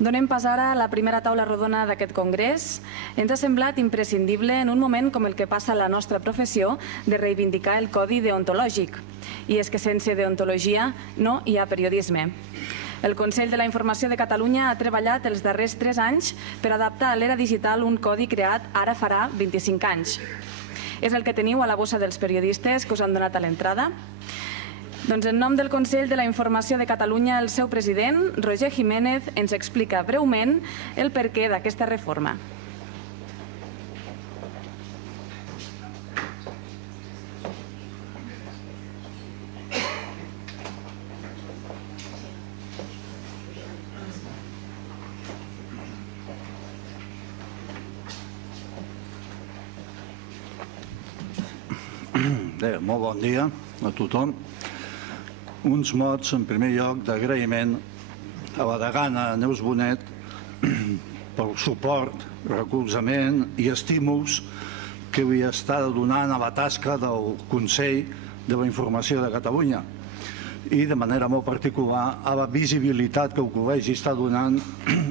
Donem pas ara a la primera taula rodona d'aquest congrés. Ens ha semblat imprescindible en un moment com el que passa a la nostra professió de reivindicar el codi deontològic. I és que sense deontologia no hi ha periodisme. El Consell de la Informació de Catalunya ha treballat els darrers 3 anys per adaptar a l'era digital un codi creat ara farà 25 anys. És el que teniu a la bossa dels periodistes que us han donat a l'entrada. Doncs en nom del Consell de la Informació de Catalunya, el seu president, Roger Jiménez, ens explica breument el perquè d'aquesta reforma. Bé, molt bon dia a tothom. Uns mots, en primer lloc, d'agraïment a la degana Neus Bonet pel suport, recolzament i estímuls que li està donant a la tasca del Consell de la Informació de Catalunya i de manera molt particular a la visibilitat que el col·legi està donant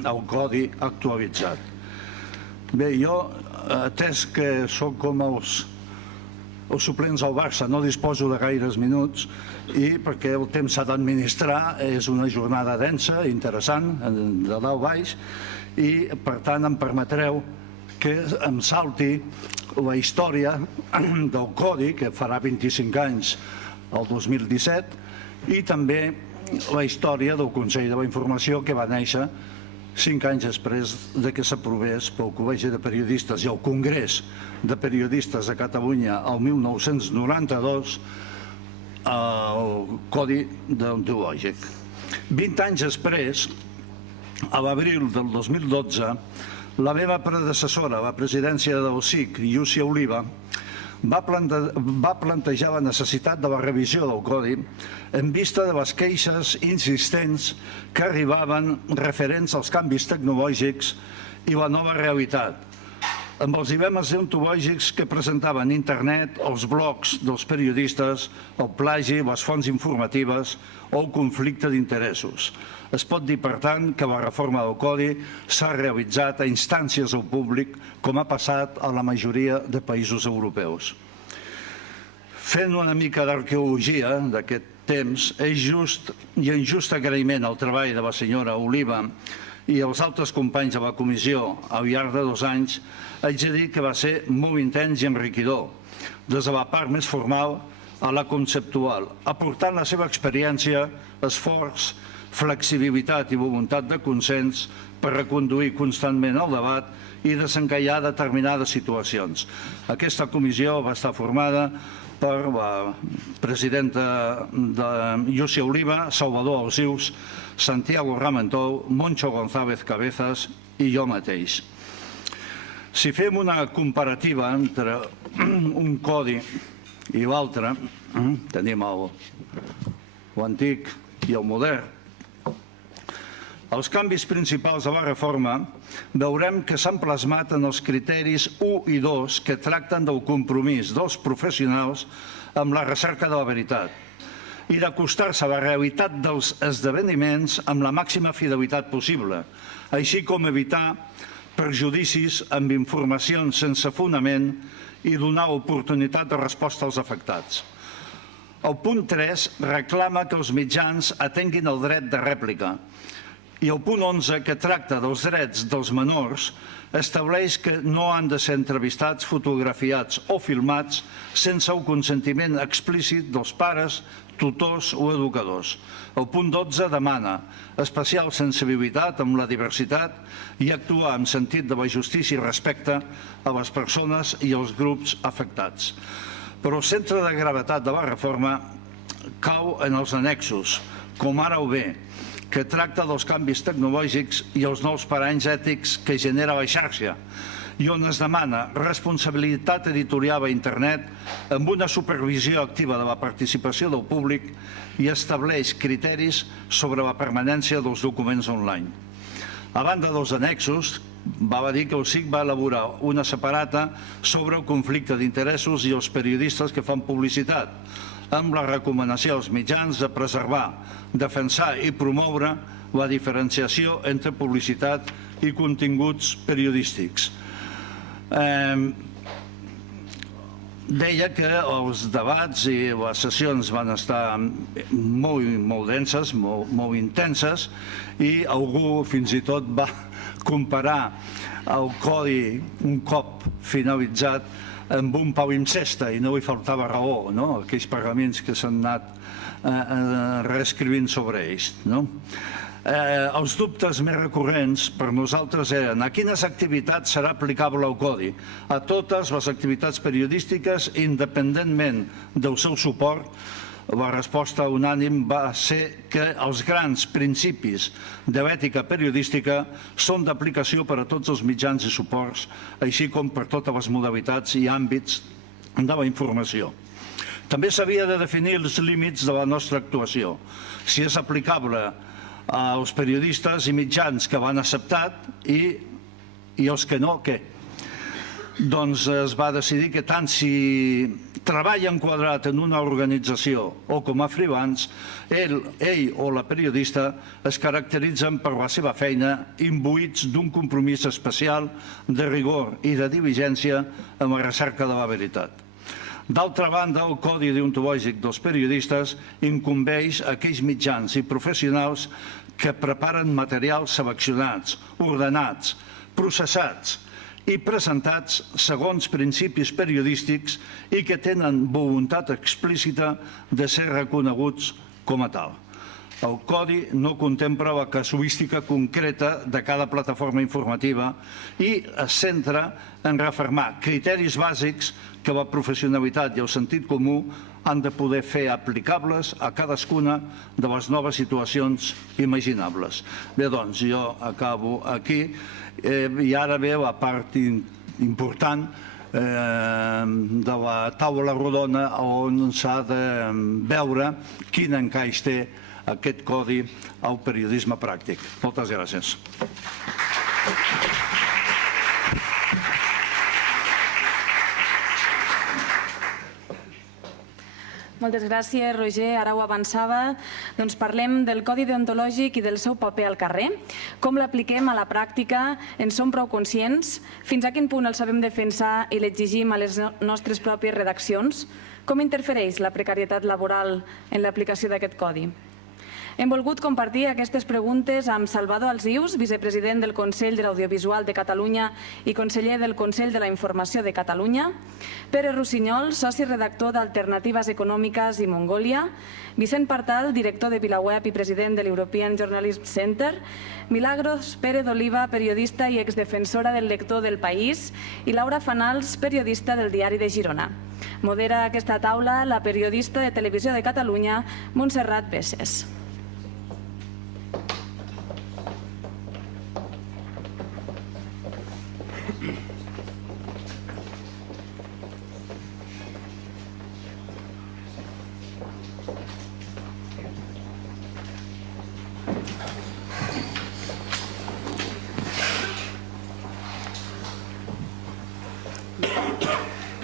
al codi actualitzat. Bé, jo, atès que soc com els suplents al Barça, no disposo de gaires minuts i perquè el temps s'ha d'administrar, és una jornada densa, interessant, de dalt baix, i per tant em permetreu que em salti la història del codi, que farà 25 anys el 2017, i també la història del Consell de la Informació, que va néixer 5 anys després que s'aprovés pel Col·legi de Periodistes i el Congrés de Periodistes de Catalunya el 1992 el Codi Deontològic. 20 anys després, a l'abril del 2012, la meva predecessora a la presidència del CIC, Llúcia Oliva, va plantejar la necessitat de la revisió del Codi en vista de les queixes insistents que arribaven referents als canvis tecnològics i la nova realitat, amb els dilemes deontològics que presentaven internet, els blogs dels periodistes, el plagi, les fonts informatives o el conflicte d'interessos. Es pot dir, per tant, que la reforma del Codi s'ha realitzat a instàncies del públic, com ha passat a la majoria de països europeus. Fent una mica d'arqueologia d'aquest temps, és just i en just agraïment al treball de la senyora Oliva i els altres companys de la comissió al llarg de 2 anys, haig de dir que va ser molt intens i enriquidor, des de la part més formal a la conceptual, aportant la seva experiència, esforç, flexibilitat i voluntat de consens per reconduir constantment el debat i desencallar determinades situacions. Aquesta comissió va estar formada per la presidenta de Llúcia Oliva, Salvador Alsius, Santiago Ramentol, Moncho González Cabezas i jo mateix. Si fem una comparativa entre un codi i l'altre, tenim l'antic i el modern, els canvis principals de la reforma veurem que s'han plasmat en els criteris 1 i 2 que tracten del compromís dels professionals amb la recerca de la veritat i d'acostar-se a la realitat dels esdeveniments amb la màxima fidelitat possible, així com evitar perjudicis amb informacions sense fonament i donar oportunitat de resposta als afectats. El punt 3 reclama que els mitjans atenguin el dret de rèplica i el punt 11, que tracta dels drets dels menors, estableix que no han de ser entrevistats, fotografiats o filmats sense el consentiment explícit dels pares, tutors o educadors. El punt 12 demana especial sensibilitat amb la diversitat i actuar en sentit de la justícia i respecte a les persones i als grups afectats. Però el centre de gravetat de la reforma cau en els annexos, com ara el B, que tracta dels canvis tecnològics i els nous paranys ètics que genera la xarxa, i on es demana responsabilitat editorial a internet amb una supervisió activa de la participació del públic i estableix criteris sobre la permanència dels documents online. A banda dels annexos, val a dir que el CIC va elaborar una separata sobre el conflicte d'interessos i els periodistes que fan publicitat, amb la recomanació als mitjans de preservar, defensar i promoure la diferenciació entre publicitat i continguts periodístics. Deia que els debats i les sessions van estar molt denses, molt intenses, i algú fins i tot va comparar el codi, un cop finalitzat, amb un palimpseste, i no li faltava raó, aquells pagaments que s'han anat reescrivint sobre ells. Els dubtes més recurrents per nosaltres eren: a quines activitats serà aplicable el codi? A totes les activitats periodístiques, independentment del seu suport? La resposta unànime va ser que els grans principis de l'ètica periodística són d'aplicació per a tots els mitjans i suports, així com per totes les modalitats i àmbits de la informació. També s'havia de definir els límits de la nostra actuació, si és aplicable als periodistes i mitjans que l'han acceptat i els que no, què? Doncs es va decidir que tant si treballa enquadrat en una organització o com a freelance, ell o la periodista es caracteritzen per la seva feina imbuïts d'un compromís especial de rigor i de diligència en la recerca de la veritat. D'altra banda, el codi deontològic dels periodistes incumbeix a aquells mitjans i professionals que preparen materials seleccionats, ordenats, processats i presentats segons principis periodístics i que tenen voluntat explícita de ser reconeguts com a tal. El codi no contempla la casuística concreta de cada plataforma informativa i es centra en refermar criteris bàsics que la professionalitat i el sentit comú han de poder fer aplicables a cadascuna de les noves situacions imaginables. Bé, doncs, jo acabo aquí i ara ve la part important de la taula rodona on s'ha de veure quin encaix té aquest codi al periodisme pràctic. Moltes gràcies. Moltes gràcies, Roger. Ara ho avançava. Doncs parlem del codi deontològic i del seu paper al carrer. Com l'apliquem a la pràctica? En som prou conscients? Fins a quin punt el sabem defensar i l'exigim a les nostres pròpies redaccions? Com interfereix la precarietat laboral en l'aplicació d'aquest codi? Hem volgut compartir aquestes preguntes amb Salvador Alsius, vicepresident del Consell de l'Audiovisual de Catalunya i conseller del Consell de la Informació de Catalunya, Pere Rossinyol, soci redactor d'Alternatives Econòmiques i Mongòlia, Vicent Partal, director de VilaWeb i president de l'European Journalism Center, Milagros Pérez d'Oliva, periodista i exdefensora del lector del País, i Laura Fanals, periodista del Diari de Girona. Modera aquesta taula la periodista de Televisió de Catalunya, Montserrat Besses.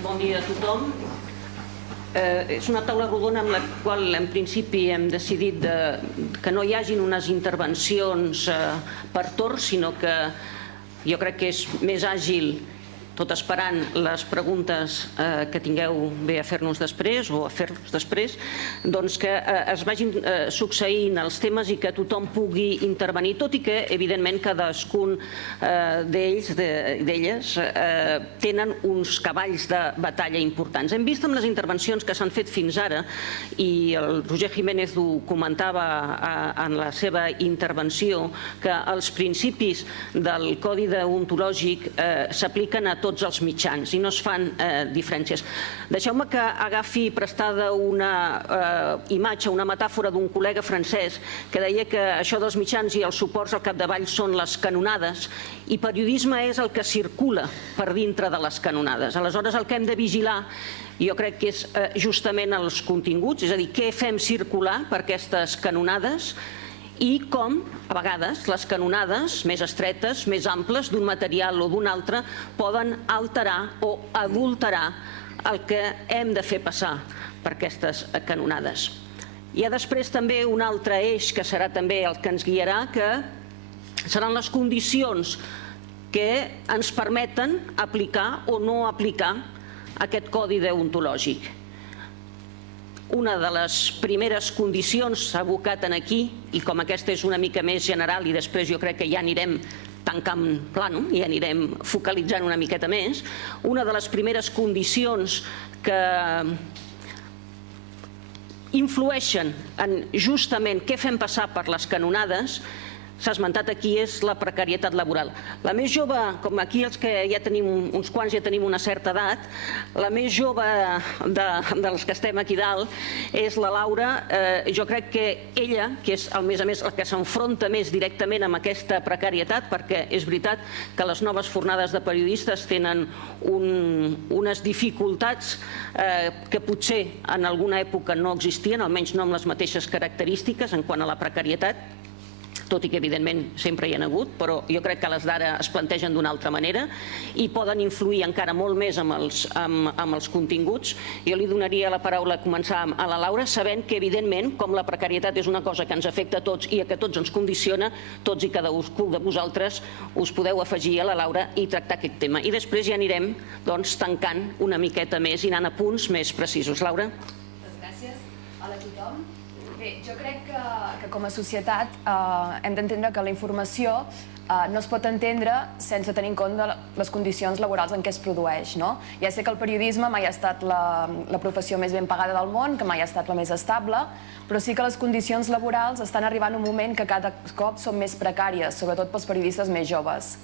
Bon dia a tothom. És una taula rodona amb la qual en principi hem decidit que no hi hagin unes intervencions per torn, sinó que jo crec que és més àgil, tot esperant les preguntes que tingueu bé a fer-nos després o a fer-nos després, doncs que es vagin succeint els temes i que tothom pugui intervenir, tot i que, evidentment, cadascun d'ells, d'elles, tenen uns cavalls de batalla importants. Hem vist amb les intervencions que s'han fet fins ara, i el Roger Jiménez ho comentava en la seva intervenció, que els principis del codi deontològic s'apliquen a tots els mitjans i no es fan diferències. Deixeu-me que agafi prestada una imatge, una metàfora d'un col·lega francès que deia que això dels mitjans i els suports al capdavall són les canonades i periodisme és el que circula per dintre de les canonades. Aleshores, el que hem de vigilar jo crec que és justament els continguts, és a dir, què fem circular per aquestes canonades i com, a vegades, les canonades més estretes, més amples, d'un material o d'un altre, poden alterar o adulterar el que hem de fer passar per aquestes canonades. Hi ha després també un altre eix que serà també el que ens guiarà, que seran les condicions que ens permeten aplicar o no aplicar aquest codi deontològic. Una de les primeres condicions s'ha abocat aquí, i com aquesta és una mica més general i després jo crec que ja anirem tancant plano i anirem focalitzant una miqueta més, una de les primeres condicions que influeixen en justament què fem passar per les canonades, s'ha esmentat aquí, és la precarietat laboral. La més jove, com aquí els que ja tenim, uns quants ja tenim una certa edat, la més jove dels que estem aquí dalt és la Laura. Jo crec que ella, que és a més la que s'enfronta més directament amb aquesta precarietat, perquè és veritat que les noves fornades de periodistes tenen unes dificultats que potser en alguna època no existien, almenys no amb les mateixes característiques en quant a la precarietat, tot i que evidentment sempre hi ha hagut, però jo crec que les d'ara es plantegen d'una altra manera i poden influir encara molt més amb els continguts. Jo li donaria la paraula a començar a la Laura, sabent que evidentment, com la precarietat és una cosa que ens afecta a tots i a que tots ens condiciona, tots i cadascú de vosaltres us podeu afegir a la Laura i tractar aquest tema. I després ja anirem tancant una miqueta més i anant a punts més precisos. Laura? Moltes gràcies. Hola a tothom. Bé, jo crec que com a societat hem d'entendre que la informació no es pot entendre sense tenir en compte les condicions laborals en què es produeix. Ja sé que el periodisme mai ha estat la professió més ben pagada del món, que mai ha estat la més estable, però sí que les condicions laborals estan arribant a un moment que cada cop són més precàries, sobretot pels periodistes més joves.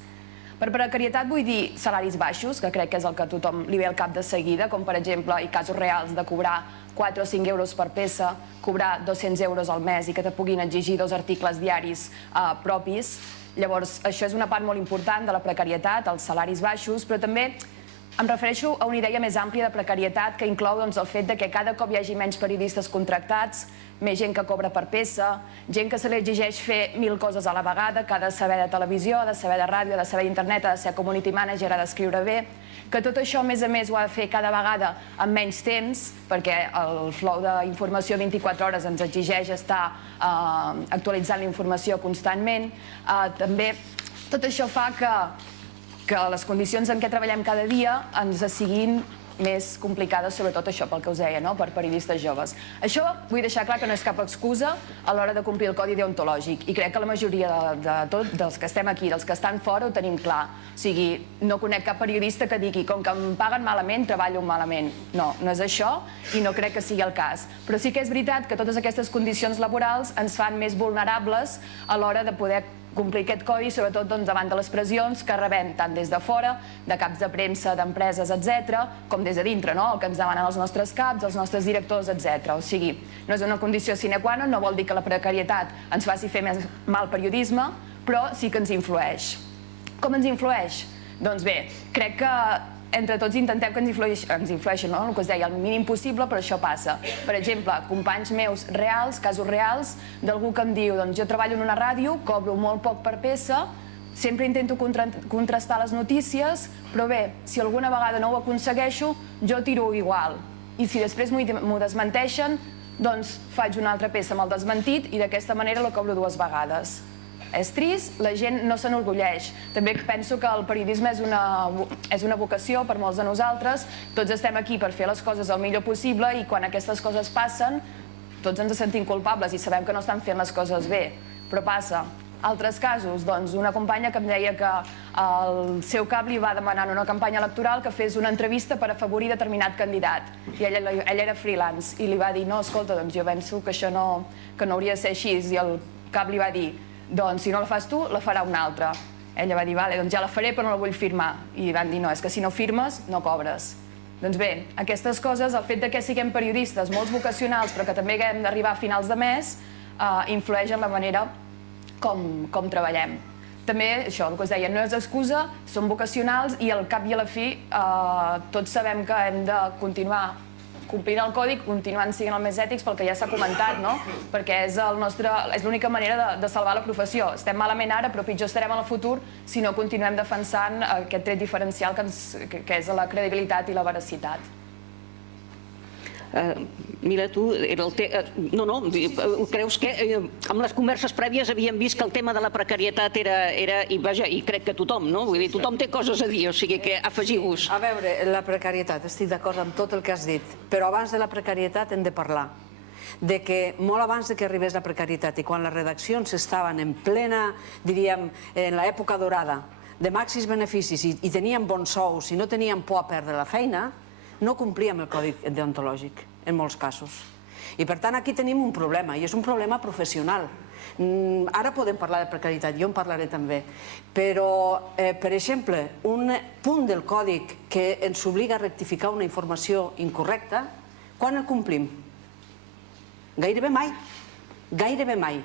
Per precarietat vull dir salaris baixos, que crec que és el que a tothom li ve al cap de seguida, com per exemple, i casos reals de cobrar 4 o 5 euros per peça, cobrar 200 euros al mes i que te puguin exigir 2 articles diaris propis. Llavors, això és una part molt important de la precarietat, els salaris baixos, però també em refereixo a una idea més àmplia de precarietat que inclou el fet que cada cop hi hagi menys periodistes contractats, més gent que cobra per peça, gent que se li exigeix fer 1000 coses a la vegada, que ha de saber de televisió, ha de saber de ràdio, ha de saber d'internet, ha de ser community manager, ha d'escriure bé, que tot això, a més, ho ha de fer cada vegada amb menys temps, perquè el flow d'informació 24 hores ens exigeix estar actualitzant la informació constantment. També tot això fa que les condicions en què treballem cada dia ens siguin més complicades, sobretot això pel que us deia, per periodistes joves. Això vull deixar clar que no és cap excusa a l'hora de complir el codi deontològic i crec que la majoria dels que estem aquí, dels que estan fora, ho tenim clar. O sigui, no conec cap periodista que digui com que em paguen malament, treballo malament. No, no és això i no crec que sigui el cas. Però sí que és veritat que totes aquestes condicions laborals ens fan més vulnerables a l'hora de poder complir aquest codi, sobretot davant de les pressions que rebem tant des de fora, de caps de premsa, d'empreses, etc., com des de dintre, el que ens demanen els nostres caps, els nostres directors, etc. O sigui, no és una condició sine qua non, no vol dir que la precarietat ens faci fer més mal periodisme, però sí que ens influeix. Com ens influeix? Doncs bé, crec que entre tots intentem que ens influeixi, el que es deia, el mínim possible, però això passa. Per exemple, companys meus reals, casos reals, d'algú que em diu, doncs jo treballo en una ràdio, cobro molt poc per peça, sempre intento contrastar les notícies, però bé, si alguna vegada no ho aconsegueixo, jo tiro igual. I si després m'ho desmenteixen, doncs faig una altra peça amb el desmentit i d'aquesta manera la cobro 2 vegades. És trist, la gent no s'enorgulleix. També penso que el periodisme és una vocació per molts de nosaltres. Tots estem aquí per fer les coses el millor possible i quan aquestes coses passen, tots ens sentim culpables i sabem que no estan fent les coses bé. Però passa. Altres casos, doncs una companya que em deia que el seu cap li va demanar en una campanya electoral que fes una entrevista per afavorir determinat candidat. I ella era freelance i li va dir, no, escolta, doncs jo penso que això no hauria de ser així. I el cap li va dir, doncs si no la fas tu, la farà un altre. Ella va dir, vale, doncs ja la faré però no la vull firmar. I van dir, no, és que si no firmes, no cobres. Doncs bé, aquestes coses, el fet que siguem periodistes, molts vocacionals, però que també haguem d'arribar a finals de mes, influeix en la manera com treballem. També, això, el que us deia, no és excusa, som vocacionals i al cap i a la fi tots sabem que hem de continuar complint el codi, continuant sent el més ètics pel que ja s'ha comentat, perquè és l'única manera de salvar la professió. Estem malament ara, però pitjor estarem en el futur si no continuem defensant aquest tret diferencial que és la credibilitat i la veracitat. Mira, tu, era el no, creus que amb les converses prèvies havíem vist que el tema de la precarietat era i vaja, i crec que tothom, no? Vull dir, tothom té coses a dir, o sigui que afegiu-vos. A veure, la precarietat, estic d'acord amb tot el que has dit, però abans de la precarietat hem de parlar de que molt abans de que arribés la precarietat i quan les redaccions estaven en plena, diríem, en l'època dorada, de màxims beneficis i teníem bons sous i no teníem por a perdre la feina, no complíem el codi deontològic, en molts casos. I per tant aquí tenim un problema, i és un problema professional. Ara podem parlar de precarietat, jo en parlaré també, però, per exemple, un punt del còdic que ens obliga a rectificar una informació incorrecta, quan el complim? Gairebé mai. Gairebé mai.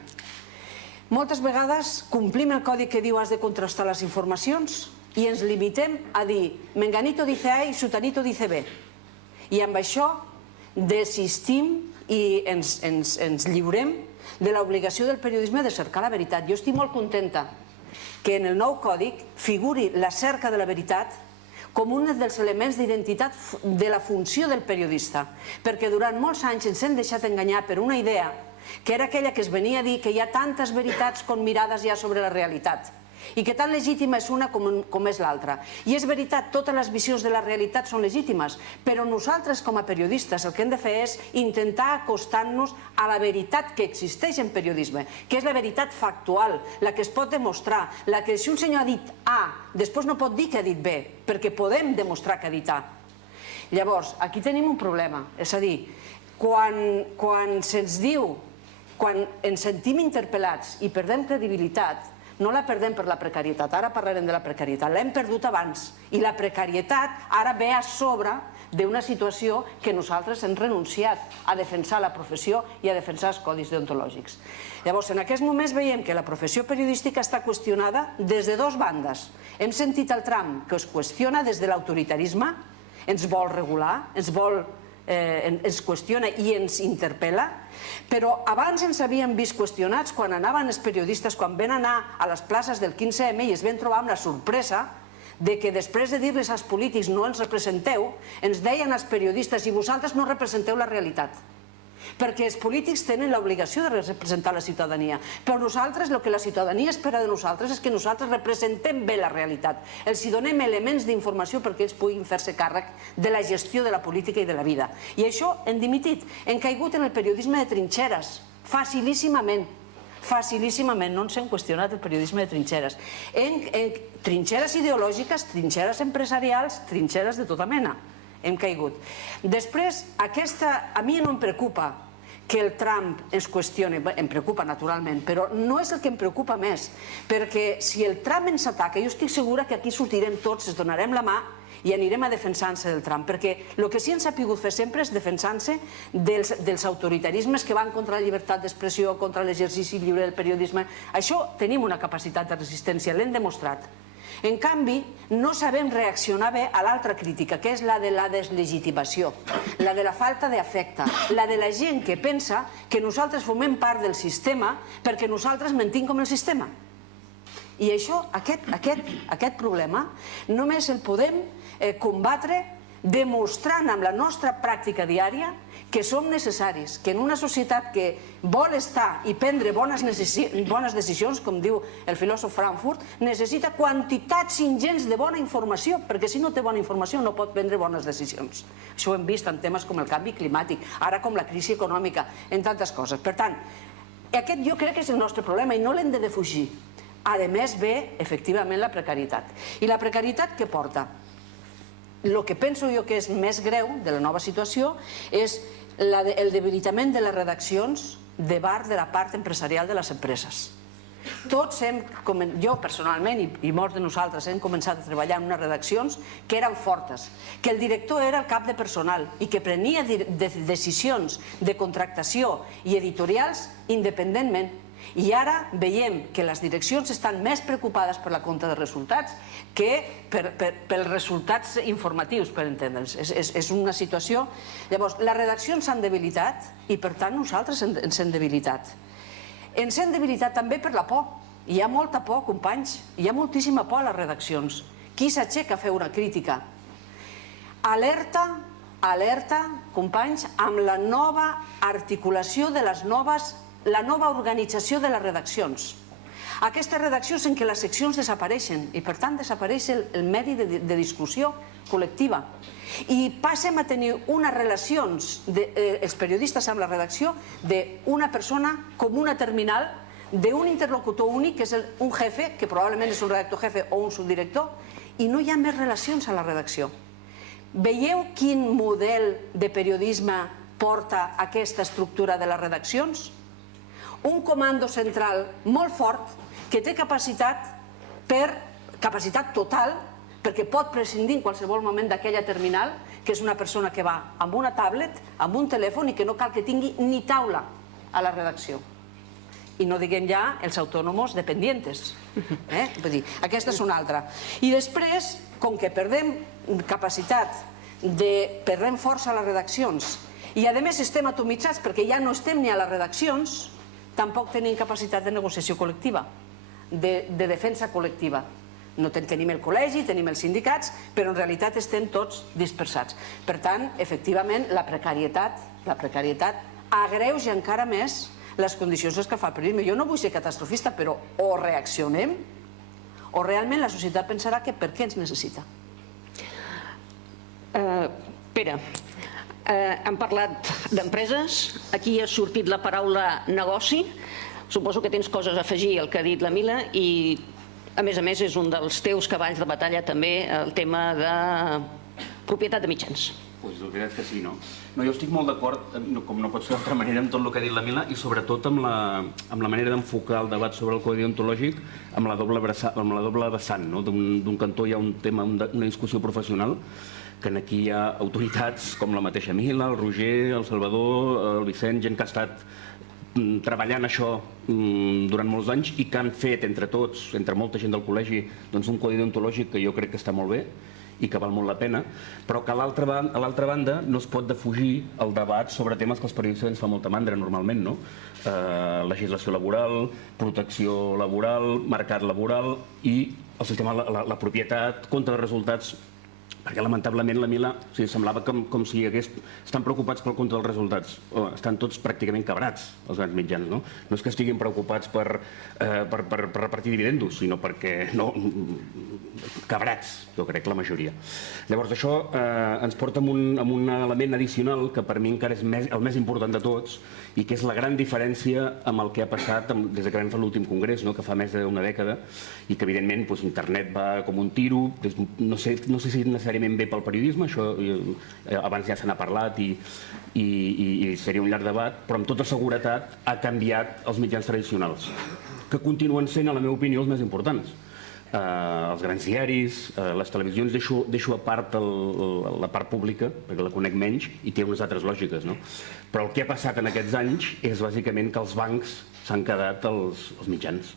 Moltes vegades complim el codi que diu has de contrastar les informacions i ens limitem a dir menganito dice A i sutanito dice B. I amb això desistim i ens lliurem de l'obligació del periodisme de cercar la veritat. Jo estic molt contenta que en el nou còdic figuri la cerca de la veritat com un dels elements d'identitat de la funció del periodista, perquè durant molts anys ens hem deixat enganyar per una idea que era aquella que es venia a dir que hi ha tantes veritats com mirades hi ha sobre la realitat i que tan legítima és una com és l'altra. I és veritat, totes les visions de la realitat són legítimes, però nosaltres com a periodistes el que hem de fer és intentar acostar-nos a la veritat que existeix en periodisme, que és la veritat factual, la que es pot demostrar, la que si un senyor ha dit A, després no pot dir que ha dit B, perquè podem demostrar que ha dit A. Llavors, aquí tenim un problema, és a dir, quan se'ns diu, quan ens sentim interpel·lats i perdem credibilitat, no la perdem per la precarietat, ara parlarem de la precarietat, l'hem perdut abans i la precarietat ara ve a sobre d'una situació que nosaltres hem renunciat a defensar la professió i a defensar els codis deontològics. Llavors, en aquests moments veiem que la professió periodística està qüestionada des de dues bandes. Hem sentit el tram que es qüestiona des de l'autoritarisme, ens vol regular, ens qüestiona i ens interpel·la, però abans ens havíem vist qüestionats quan anaven els periodistes, quan van anar a les places del 15M i es van trobar amb la sorpresa de que després de dir-les als polítics no ens representeu, ens deien als periodistes i vosaltres no representeu la realitat. Perquè els polítics tenen l'obligació de representar la ciutadania, però nosaltres, el que la ciutadania espera de nosaltres és que nosaltres representem bé la realitat, els donem elements d'informació perquè ells puguin fer-se càrrec de la gestió de la política i de la vida. I això hem dimitit, hem caigut en el periodisme de trinxeres, facilíssimament, no ens hem qüestionat el periodisme de trinxeres. Trinxeres ideològiques, trinxeres empresarials, trinxeres de tota mena. Hem caigut. Després, a mi no em preocupa que el Trump ens qüestioni, em preocupa naturalment, però no és el que em preocupa més, perquè si el Trump ens ataca, jo estic segura que aquí sortirem tots, ens donarem la mà i anirem a defensar-se del Trump, perquè el que sí ens ha pogut fer sempre és defensar-se dels autoritarismes que van contra la llibertat d'expressió, contra l'exercici lliure del periodisme. Això tenim una capacitat de resistència, l'hem demostrat. En canvi, no sabem reaccionar bé a l'altra crítica, que és la de la deslegitimació, la de la falta d'afecte, la de la gent que pensa que nosaltres formem part del sistema perquè nosaltres mentim com el sistema. I això, aquest problema, només el podem combatre demostrant amb la nostra pràctica diària que som necessaris, que en una societat que vol estar i prendre bones decisions, com diu el filòsof Frankfurt, necessita quantitats ingents de bona informació, perquè si no té bona informació no pot prendre bones decisions. Això ho hem vist en temes com el canvi climàtic, ara com la crisi econòmica, en tantes coses. Per tant, aquest jo crec que és el nostre problema i no l'hem de defugir. A més ve, efectivament, la precarietat. I la precarietat què porta? El que penso jo que és més greu de la nova situació és el debilitament de les redaccions davant de la part empresarial de les empreses. Tots jo personalment i molts de nosaltres hem començat a treballar en unes redaccions que eren fortes, que el director era el cap de personal i que prenia decisions de contractació i editorials independentment. I ara veiem que les direccions estan més preocupades per la compta de resultats que pels resultats informatius, per entendre'ns. És una situació... Llavors, les redaccions s'han debilitat i, per tant, nosaltres ens hem debilitat. Ens hem debilitat també per la por. Hi ha molta por, companys. Hi ha moltíssima por a les redaccions. Qui s'aixeca a fer una crítica? Alerta alerta, companys, amb la nova articulació de la nova organització de les redaccions. Aquestes redaccions en què les seccions desapareixen i per tant desapareix el medi de discussió col·lectiva i passem a tenir unes relacions els periodistes amb la redacció d'una persona com una terminal, d'un interlocutor únic que és un jefe, que probablement és un redactor jefe o un subdirector, i no hi ha més relacions a la redacció. Veieu quin model de periodisme porta aquesta estructura de les redaccions? Un comando central molt fort que té capacitat total, perquè pot prescindir en qualsevol moment d'aquella terminal, que és una persona que va amb una tablet, amb un telèfon i que no cal que tingui ni taula a la redacció. I no diguem ja els autònoms dependientes. Vull dir, aquesta és una altra. I després, com que perdem capacitat, perdem força a les redaccions i a més estem atomitzats perquè ja no estem ni a les redaccions, tampoc tenim capacitat de negociació col·lectiva, de defensa col·lectiva. No tenim el col·legi, tenim els sindicats, però en realitat estem tots dispersats. Per tant, efectivament, la precarietat agreuja encara més les condicions que fa el periodisme. Jo no vull ser catastrofista, però o reaccionem o realment la societat pensarà que per què ens necessita. Pere, hem parlat d'empreses, aquí ha sortit la paraula negoci, suposo que tens coses a afegir al que ha dit la Mila i a més és un dels teus cavalls de batalla també el tema de propietat de mitjans. Doncs la veritat és que sí, no? Jo estic molt d'acord, com no pot ser d'altra manera, amb tot el que ha dit la Mila i sobretot amb la manera d'enfocar el debat sobre el codi deontològic amb la doble vessant. D'un cantó hi ha un tema, una discussió professional, que aquí hi ha autoritats com la mateixa Mila, el Roger, el Salvador, el Vicent, gent que ha estat treballant això durant molts anys i que han fet entre tots, entre molta gent del col·legi, un codi deontològic que jo crec que està molt bé i que val molt la pena, però que a l'altra banda no es pot defugir el debat sobre temes que els periodistes ens fa molta mandra normalment, no? Legislació laboral, protecció laboral, mercat laboral i el sistema, la propietat, compte de resultats, perquè lamentablement la Mila semblava com si estan preocupats pel compte dels resultats. Estan tots pràcticament quebrats, els grans mitjans. No és que estiguin preocupats per repartir dividendos, sinó perquè quebrats, jo crec, la majoria. Llavors això ens porta a un element addicional que per mi encara és el més important de tots i que és la gran diferència amb el que ha passat des que vam fer l'últim congrés, que fa més d'una dècada, i que evidentment internet va com un tiro, no sé si necessàriament bé pel periodisme, això abans ja se n'ha parlat i seria un llarg debat, però amb tota seguretat ha canviat els mitjans tradicionals, que continuen sent, a la meva opinió, els més importants. Els grans diaris, les televisions, deixo a part la part pública, perquè la conec menys i té unes altres lògiques, però el que ha passat en aquests anys és bàsicament que els bancs s'han quedat els mitjans.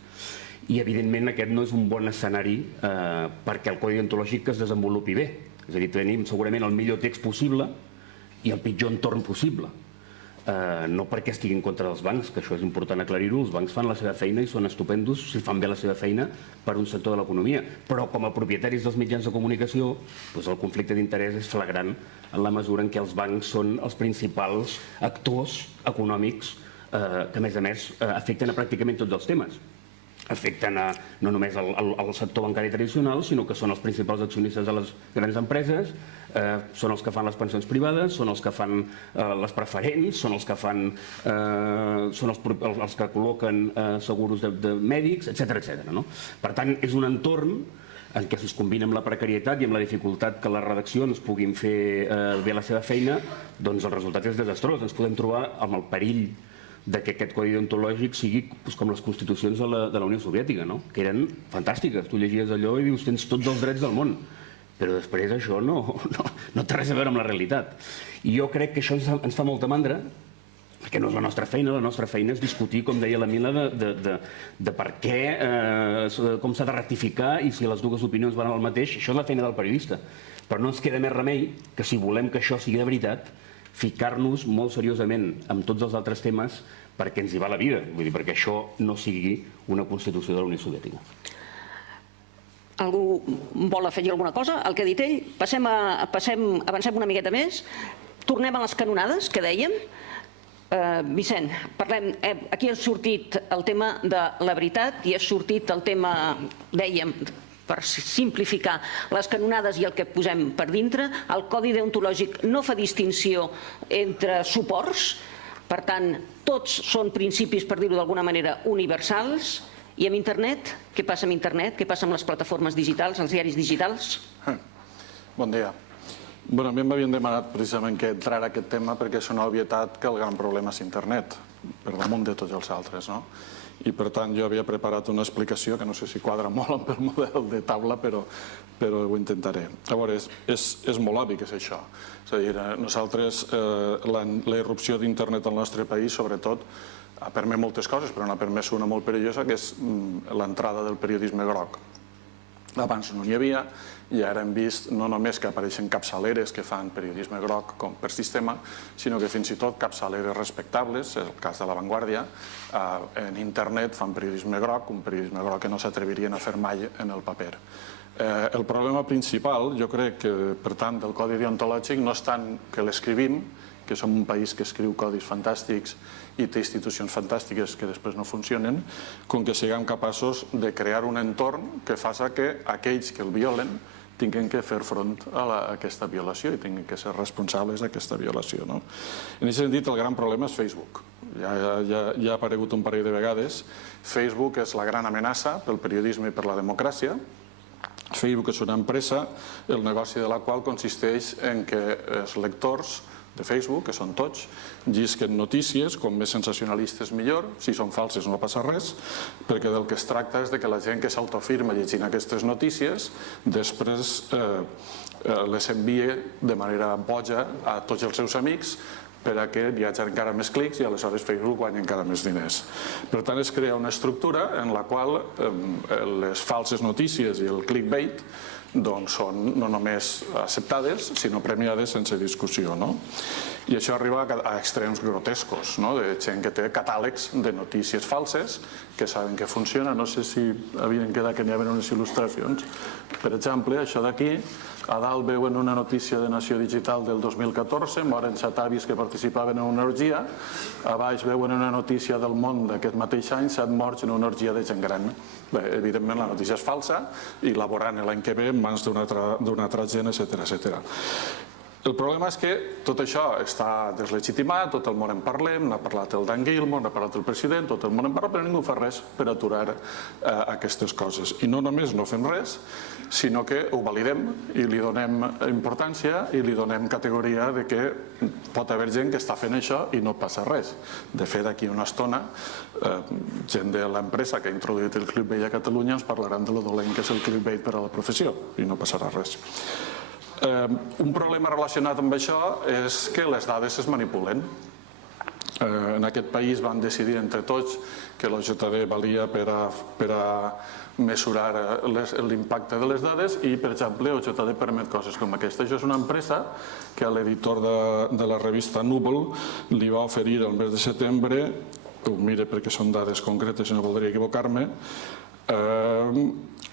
I evidentment aquest no és un bon escenari perquè el codi deontològic es desenvolupi bé. És a dir, tenim segurament el millor text possible i el pitjor entorn possible. No perquè estigui en contra dels bancs, que això és important aclarir-ho, els bancs fan la seva feina i són estupendos si fan bé la seva feina per un sector de l'economia, però com a propietaris dels mitjans de comunicació el conflicte d'interès és flagrant en la mesura en què els bancs són els principals actors econòmics que a més afecten a pràcticament tots els temes. Afecten no només al sector bancari tradicional, sinó que són els principals accionistes de les grans empreses, són els que fan les pensions privades, són els que fan les preferents, són els que col·loquen seguros de mèdics, etc. Per tant, és un entorn en què si es combina amb la precarietat i amb la dificultat que les redaccions puguin fer bé la seva feina, doncs el resultat és desastrós. Ens podem trobar amb el perill que aquest codi deontològic sigui com les constitucions de la Unió Soviètica, que eren fantàstiques. Tu llegies allò i dius, tens tots els drets del món, però després això no té res a veure amb la realitat. I jo crec que això ens fa molta mandra, perquè no és la nostra feina és discutir, com deia la Mila, de per què, com s'ha de rectificar i si les dues opinions van al mateix. Això és la feina del periodista. Però no ens queda més remei que, si volem que això sigui de veritat, ficar-nos molt seriosament amb tots els altres temes perquè ens hi va la vida, perquè això no sigui una constitució de la Unió Soviètica. Algú vol afegir alguna cosa? El que ha dit ell? Avancem una miqueta més. Tornem a les canonades, que dèiem. Vicent, parlem. Aquí ha sortit el tema de la veritat i ha sortit el tema, dèiem, per simplificar, les canonades i el que posem per dintre. El codi deontològic no fa distinció entre suports, per tant, tots són principis, per dir-ho d'alguna manera, universals. I amb internet? Què passa amb internet? Què passa amb les plataformes digitals, els diaris digitals? Bon dia. A mi m'havien demanat precisament que entrara aquest tema perquè és una obvietat que el gran problema és internet, per damunt de tots els altres, no? I per tant jo havia preparat una explicació que no sé si quadra molt amb el model de taula, però ho intentaré. Llavors, és molt obvi que és això. És a dir, nosaltres, la irrupció d'internet al nostre país, sobretot, ha permès moltes coses, però n'ha permès una molt perillosa, que és l'entrada del periodisme groc. Abans no n'hi havia i ara hem vist no només que apareixen capçaleres que fan periodisme groc com per sistema, sinó que fins i tot capçaleres respectables, és el cas de La Vanguardia, en internet fan periodisme groc, un periodisme groc que no s'atrevirien a fer mai en el paper. El problema principal, jo crec que, per tant, del codi deontològic no és tant que l'escrivim, que som un país que escriu codis fantàstics i té institucions fantàstiques que després no funcionen, com que siguem capaços de crear un entorn que faci que aquells que el violen tinguin que fer front a aquesta violació i tinguin que ser responsables d'aquesta violació. En aquest sentit, el gran problema és Facebook. Ja ha aparegut un parell de vegades. Facebook és la gran amenaça pel periodisme i per la democràcia. Facebook és una empresa, el negoci de la qual consisteix en que els lectors de Facebook, que són tots, llisquen notícies, com més sensacionalistes millor, si són falses no passa res, perquè del que es tracta és que la gent que s'autofirma llegint aquestes notícies després les envia de manera boja a tots els seus amics per a que hi hagi encara més clics i aleshores Facebook guanya encara més diners. Per tant, es crea una estructura en la qual les falses notícies i el clickbait són no només acceptades, sinó premiades sense discussió. I això arriba a extrems grotescos, de gent que té catàlegs de notícies falses que saben que funciona. No sé si havien quedat que n'hi havia unes il·lustracions. Per exemple, això d'aquí, a dalt veuen una notícia de Nació Digital del 2014, moren 7 avis que participaven en una orgia, a baix veuen una notícia del Món d'aquest mateix any, 7 morts en una orgia de gent gran. Bé, evidentment la notícia és falsa i laborant l'any que ve en mans d'una altra gent, etc. El problema és que tot això està deslegitimat, tot el món en parlem, n'ha parlat el Dan Gilmour, n'ha parlat el president, tot el món en parla, però ningú fa res per aturar aquestes coses. I no només no fem res, sinó que ho validem i li donem importància i li donem categoria de que pot haver gent que està fent això i no passa res. De fet, d'aquí una estona, gent de l'empresa que ha introduït el clickbait a Catalunya ens parlaran de lo dolent que és el clickbait per a la professió i no passarà res. Un problema relacionat amb això és que les dades es manipulen. En aquest país van decidir entre tots que l'OJD valia per a mesurar l'impacte de les dades i, per exemple, l'OJD permet coses com aquesta. Això és una empresa que a l'editor de la revista Núvol li va oferir el mes de setembre, ho mire perquè són dades concretes i no voldria equivocar-me,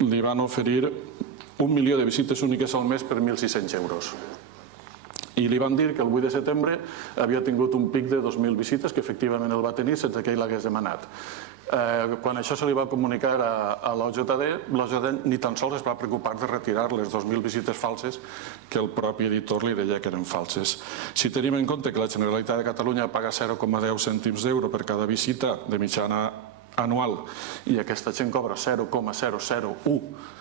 li van oferir 1 milió de visites úniques al mes per 1.600 euros. I li van dir que el 8 de setembre havia tingut un pic de 2.000 visites, que efectivament el va tenir sense que ell l'hagués demanat. Quan això se li va comunicar a l'OJD, ni tan sols es va preocupar de retirar les 2.000 visites falses que el propi editor li deia que eren falses. Si tenim en compte que la Generalitat de Catalunya paga 0,10 cèntims d'euro per cada visita de mitjana anual i aquesta gent cobra 0,001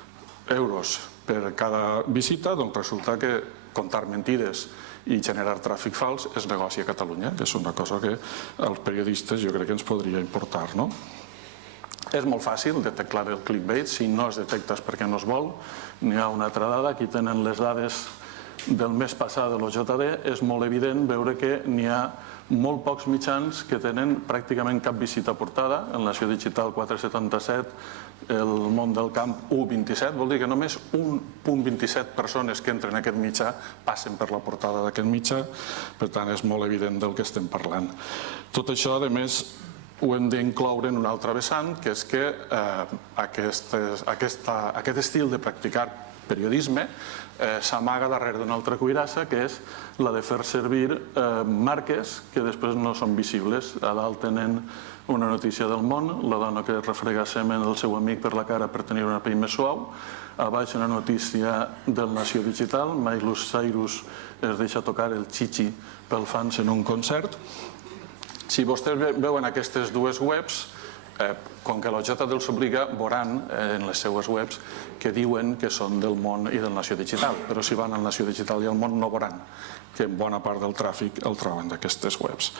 euros per cada visita, doncs resulta que contar mentides i generar tràfic fals és negoci a Catalunya, que és una cosa que als periodistes jo crec que ens podria importar. És molt fàcil detectar el clickbait, si no es detecta és perquè no es vol. N'hi ha una altra dada, aquí tenen les dades del mes passat de l'OJD, és molt evident veure que n'hi ha molt pocs mitjans que tenen pràcticament cap visita portada. El Nació Digital 477, el Món del Camp 1,27, vol dir que només 1,27 persones que entren en aquest mitjà passen per la portada d'aquest mitjà, per tant és molt evident del que estem parlant. Tot això, a més, ho hem d'incloure en un altre vessant, que és que aquest estil de practicar periodisme s'amaga darrere d'una altra cuirassa, que és la de fer servir marques que després no són visibles. A dalt tenen una notícia del món, la dona que refrega semen del seu amic per la cara per tenir una pell més suau, a baix una notícia del Nació Digital, Miley Cyrus es deixa tocar el xixi pel fans en un concert. Si vostès veuen aquestes dues webs, com que l'objecte dels obliga, veuran en les seues webs que diuen que són del món i del Nació Digital, però si van al Nació Digital i al món no veuran que bona part del tràfic el troben d'aquestes webs.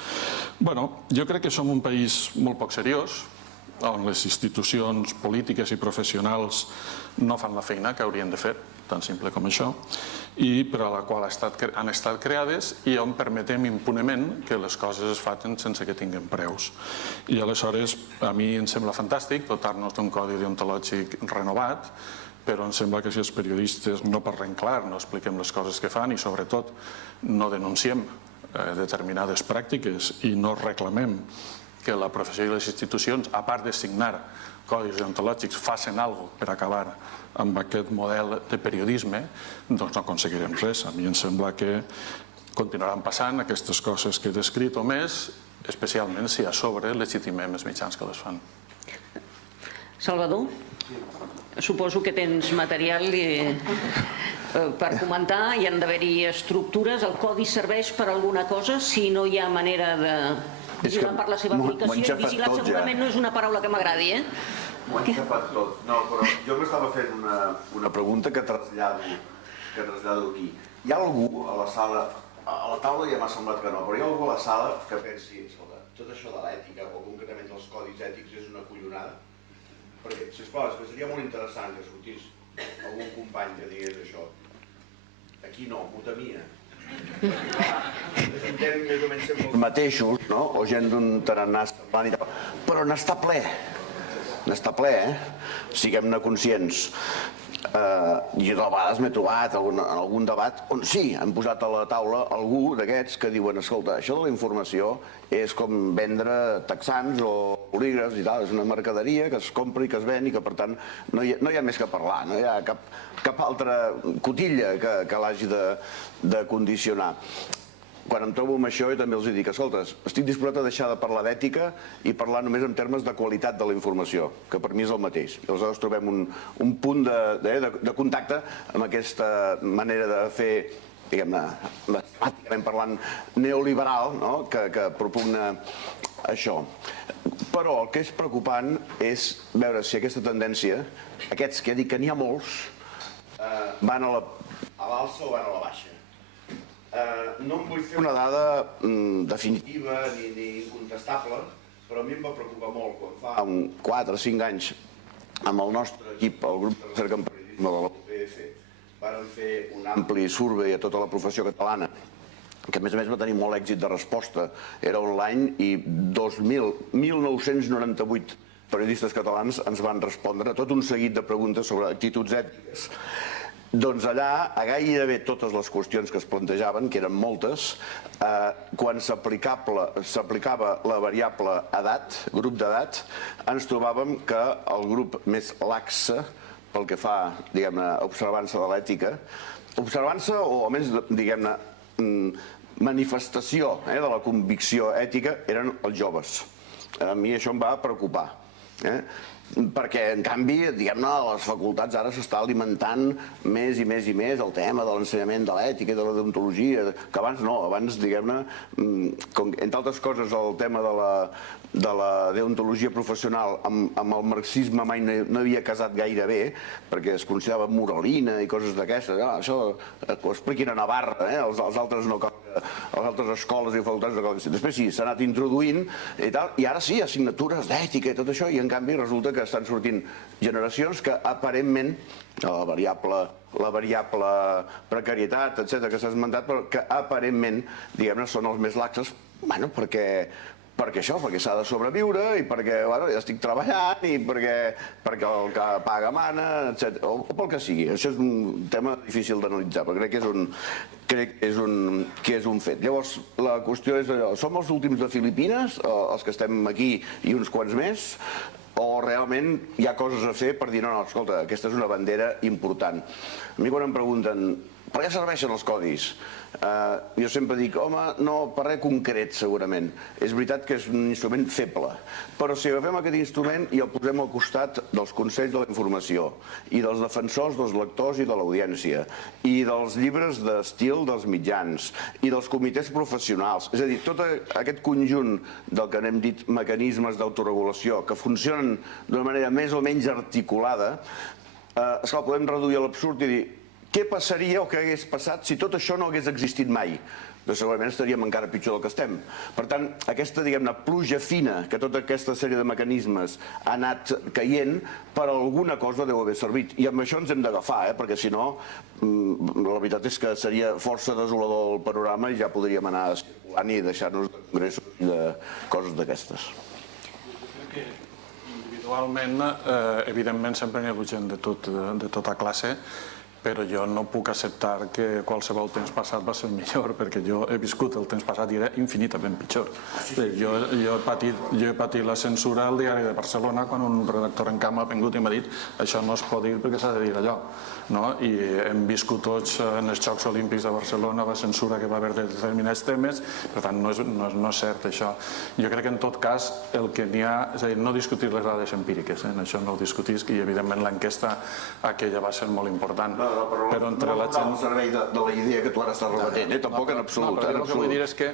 Jo crec que som un país molt poc seriós, on les institucions polítiques i professionals no fan la feina que haurien de fer, tan simple com això, i per a la qual han estat creades i on permetem impunement que les coses es facin sense que tinguin preus. I aleshores a mi em sembla fantàstic dotar-nos d'un codi deontològic renovat, però em sembla que si els periodistes no parlem clar, no expliquem les coses que fan i sobretot no denunciem determinades pràctiques i no reclamem que la professió i les institucions, a part de signar codis deontològics, facin alguna cosa per acabar amb aquest model de periodisme, doncs no aconseguirem res. A mi em sembla que continuaran passant aquestes coses que he descrit o més, especialment si a sobre legitimem els mitjans que les fan. Salvador, suposo que tens material per comentar, hi han d'haver-hi estructures, el codi serveix per alguna cosa, si no hi ha manera de vigilar per la seva aplicació, i vigilar segurament no és una paraula que m'agradi, M'ho han xapat tot. No, però jo m'estava fent una pregunta que trasllado aquí. Hi ha algú a la sala, a la taula ja m'ha semblat que no, però hi ha algú a la sala que pensi, escolta, tot això de l'ètica, o concretament dels codis ètics, és una collonada? Perquè, sisplau, és que seria molt interessant que sortís algun company que digués això. Aquí no, puta mia. Presentem més o menys sempre els mateixos, no? O gent d'un tarannà semblant i tal. Però n'està ple. N'està ple, Siguem-ne conscients. Jo de vegades m'he trobat en algun debat on sí, han posat a la taula algú d'aquests que diuen, escolta, això de la informació és com vendre texans o bolígrafs i tal, és una mercaderia que es compra i que es ven i que per tant no hi ha més que parlar, no hi ha cap altra cotilla que l'hagi de condicionar. Quan em trobo amb això, jo també els dic, escolta, estic disposat a deixar de parlar d'ètica i parlar només en termes de qualitat de la informació, que per mi és el mateix. I aleshores trobem un punt de contacte amb aquesta manera de fer, diguem-ne, matemàticament parlant, neoliberal, que propugna això. Però el que és preocupant és veure si aquesta tendència, aquests que he dit que n'hi ha molts, van a l'alça o van a la baixa. No em vull fer una dada definitiva ni incontestable, però a mi em va preocupar molt quan fa 4 o 5 anys amb el nostre equip, el grup de recerca en periodisme de la UPF, vàrem fer un ampli survey a tota la professió catalana, que a més va tenir molt èxit de resposta. Era online i 1.998 periodistes catalans ens van respondre tot un seguit de preguntes sobre actituds ètiques. Doncs allà, a gairebé totes les qüestions que es plantejaven, que eren moltes, quan s'aplicava la variable edat, grup d'edat, ens trobàvem que el grup més laxe, pel que fa, diguem-ne, observança de l'ètica, observança o almenys, diguem-ne, manifestació de la convicció ètica eren els joves. A mi això em va preocupar. Perquè, en canvi, diguem-ne, a les facultats ara s'està alimentant més i més i més el tema de l'ensenyament de l'ètica i de la deontologia, que abans no, abans, diguem-ne, entre altres coses, el tema de la deontologia professional amb el marxisme mai no havia casat gaire bé, perquè es considerava moralina i coses d'aquestes. Això ho expliquin a Navarra, els altres no cal que a les altres escoles i facultats no cal que... Després sí, s'ha anat introduint i tal, i ara sí, assignatures d'ètica i tot això, i en canvi resulta que estan sortint generacions que aparentment, la variable precarietat, etcètera, que s'ha esmentat, però que aparentment, diguem-ne, són els més laxes, perquè perquè això, perquè s'ha de sobreviure i perquè, bueno, ja estic treballant i perquè el que paga mana, etc. O pel que sigui. Això és un tema difícil d'analitzar, però crec que és un fet. Llavors, la qüestió és allò, som els últims de Filipines, els que estem aquí i uns quants més, o realment hi ha coses a fer per dir, no, escolta, aquesta és una bandera important. A mi quan em pregunten, per què serveixen els codis? Jo sempre dic, home, no, per res concret, segurament. És veritat que és un instrument feble, però si agafem aquest instrument i el posem al costat dels consells de la informació i dels defensors dels lectors i de l'audiència i dels llibres d'estil dels mitjans i dels comitès professionals, és a dir, tot aquest conjunt del que n'hem dit mecanismes d'autoregulació que funcionen d'una manera més o menys articulada, esclar, podem reduir a l'absurd i dir què passaria o què hagués passat si tot això no hagués existit mai? Doncs segurament estaríem encara pitjor del que estem. Per tant, aquesta, diguem-ne, pluja fina que tota aquesta sèrie de mecanismes ha anat caient, per alguna cosa deu haver servit. I amb això ens hem d'agafar, perquè si no, la veritat és que seria força desolador el panorama i ja podríem anar circulant i deixar-nos de congressos i de coses d'aquestes. Individualment, evidentment, sempre n'hi ha hagut gent de tota classe, però jo no puc acceptar que qualsevol temps passat va ser millor, perquè jo he viscut el temps passat i era infinitament pitjor. Jo he patit la censura al Diari de Barcelona quan un redactor en camp ha vingut i m'ha dit això no es pot dir perquè s'ha de dir allò. I hem viscut tots en els Jocs Olímpics de Barcelona la censura que va haver de determinats temes, per tant no és cert això. Jo crec que en tot cas el que n'hi ha, és a dir, no discutir les dades empíriques, en això no ho discutisc i evidentment l'enquesta aquella va ser molt important. Però entre la gent... No servei de la idea que tu ara estàs rebatent, tampoc en absolut. El que vull dir és que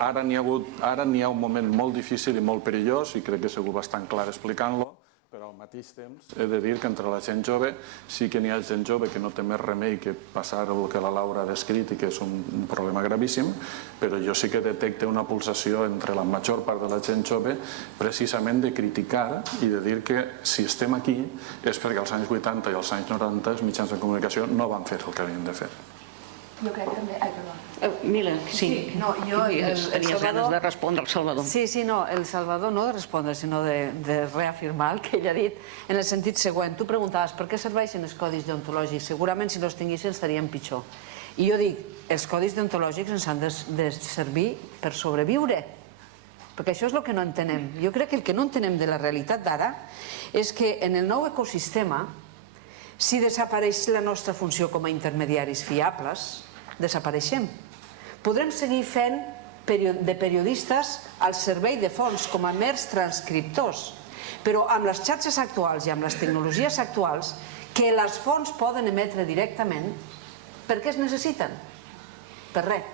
ara n'hi ha un moment molt difícil i molt perillós, i crec que he sigut bastant clar explicant-lo, però al mateix temps he de dir que entre la gent jove sí que n'hi ha gent jove que no té més remei que passar el que la Laura ha descrit i que és un problema gravíssim, però jo sí que detecte una pulsació entre la major part de la gent jove precisament de criticar i de dir que si estem aquí és perquè als anys 80 i als anys 90 els mitjans de comunicació no van fer el que havien de fer. Jo crec que també... Ai, perdó. Mila, sí. No, jo... Tenies ganes de respondre al Salvador. Sí, no, el Salvador no de respondre, sinó de reafirmar el que ell ha dit en el sentit següent. Tu preguntaves per què serveixen els codis deontològics. Segurament si no els tinguessin estaríem pitjor. I jo dic, els codis deontològics ens han de servir per sobreviure, perquè això és el que no entenem. Jo crec que el que no entenem de la realitat d'ara és que en el nou ecosistema, si desapareix la nostra funció com a intermediaris fiables, desapareixem. Podrem seguir fent de periodistes al servei de fons com a mers transcriptors, però amb les xarxes actuals i amb les tecnologies actuals, que les fonts poden emetre directament, per què es necessiten? Per res.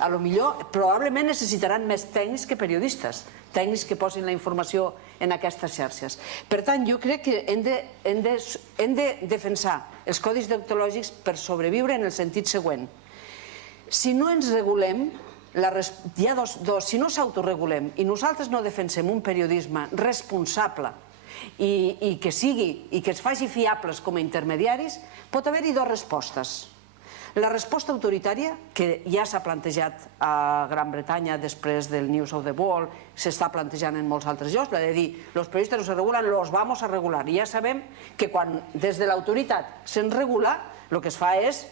A lo millor, probablement necessitaran més tècnics que periodistes, tècnics que posin la informació en aquestes xarxes. Per tant, jo crec que hem de defensar els codis deontològics per sobreviure en el sentit següent. Si no ens regulem, hi ha dos, si no s'autoregulem i nosaltres no defensem un periodisme responsable i que es faci fiables com a intermediaris, pot haver-hi dues respostes. La resposta autoritària, que ja s'ha plantejat a Gran Bretanya després del News of the World, s'està plantejant en molts altres llocs, la de dir, los periodistas no se regulan, los vamos a regular. I ja sabem que quan des de l'autoritat se'n regula, el que es fa és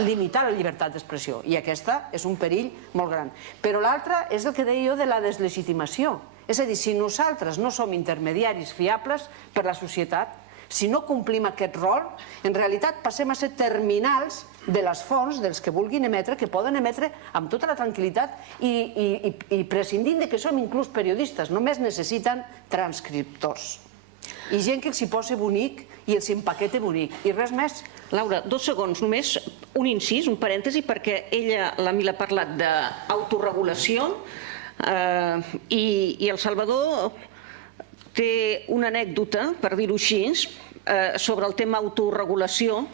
limitar la llibertat d'expressió, i aquesta és un perill molt gran. Però l'altra és el que deia jo de la deslegitimació. És a dir, si nosaltres no som intermediaris fiables per la societat, si no complim aquest rol, en realitat passem a ser terminals de les fonts, dels que vulguin emetre, que poden emetre amb tota la tranquil·litat i prescindint de que som inclús periodistes, només necessiten transcriptors. I gent que els hi posa bonic i els empaqueta bonic, i res més. Laura, 2 segons, només un incís, un parèntesi, perquè la Mila ha parlat d'autoregulació i el Salvador té una anècdota, per dir-ho així, sobre el tema autorregulació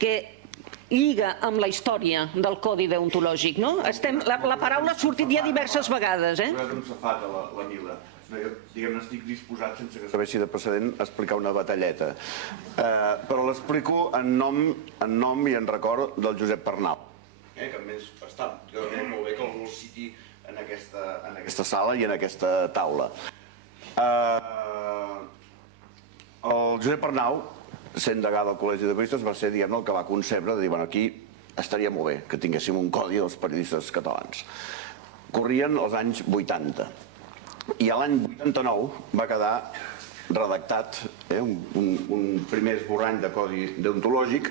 que lliga amb la història del codi deontològic. La paraula ha sortit ja diverses vegades. Un safat a la Mila. Diguem-ne, estic disposat, sense que serveixi de precedent, a explicar una batalleta. Però l'explico en nom i en record del Josep Pernau, que a més està molt bé que algú el citi en aquest aquesta sala i en aquesta taula. El Josep Arnau, sent degà del Col·legi de Periodistes, va ser, diguem-ne, el que va concebre de dir, bueno, aquí estaria molt bé que tinguéssim un codi dels periodistes catalans. Corrien els anys 80 i l'any 89 va quedar redactat un primer esborrany de codi deontològic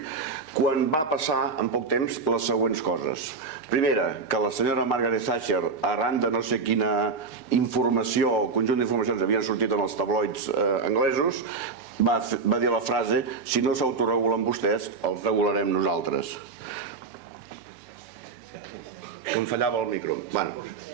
quan va passar en poc temps les següents coses. Primera, que la senyora Margaret Thatcher, arran de no sé quina informació o conjunt d'informacions havien sortit en els tabloids anglesos, va dir la frase: si no s'autoregulen vostès, els regularem nosaltres. Em fallava el micro.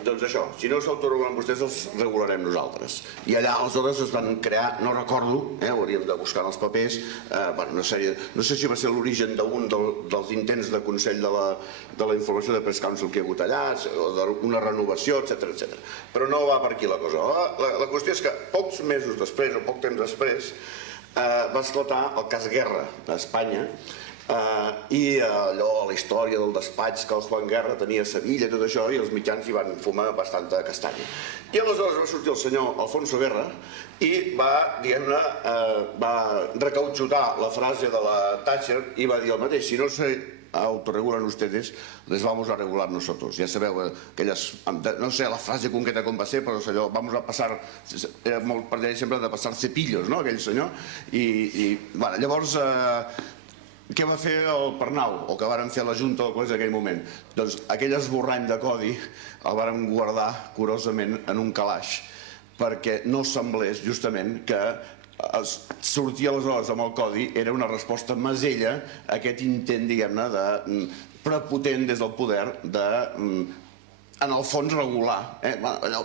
Doncs això, si no s'autoregulen vostès, els regularem nosaltres. I allà aleshores es van crear, no recordo, hauríem de buscar en els papers, una sèrie, no sé si va ser l'origen d'un dels intents de Consell de la Informació de Press Council que hi ha hagut allà, o d'una renovació, etc. Però no va per aquí la cosa. La qüestió és que pocs mesos després, o poc temps després, va esclatar el cas Guerra a Espanya, i allò, la història del despatx que el Juan Guerra tenia a Sevilla, tot això, i els mitjans hi van fumar bastanta castanya. I aleshores va sortir el senyor Alfonso Guerra i va, diguem-ne, va recautxutar la frase de la Thatcher i va dir el mateix: si no se autorregulan ustedes, les vamos a regular nosotros. Ja sabeu, aquelles, no sé la frase concreta com va ser, però és allò, vamos a passar, era molt partidari sempre de passar cepillos, no?, aquell senyor. I llavors, què va fer el Pernau, o que varen fer la Junta del Col·legi en aquell moment? Doncs aquell esborrany de codi el varen guardar curosament en un calaix perquè no semblés justament que sortir aleshores amb el codi era una resposta masella a aquest intent, diguem-ne, prepotent des del poder de, en el fons, regular.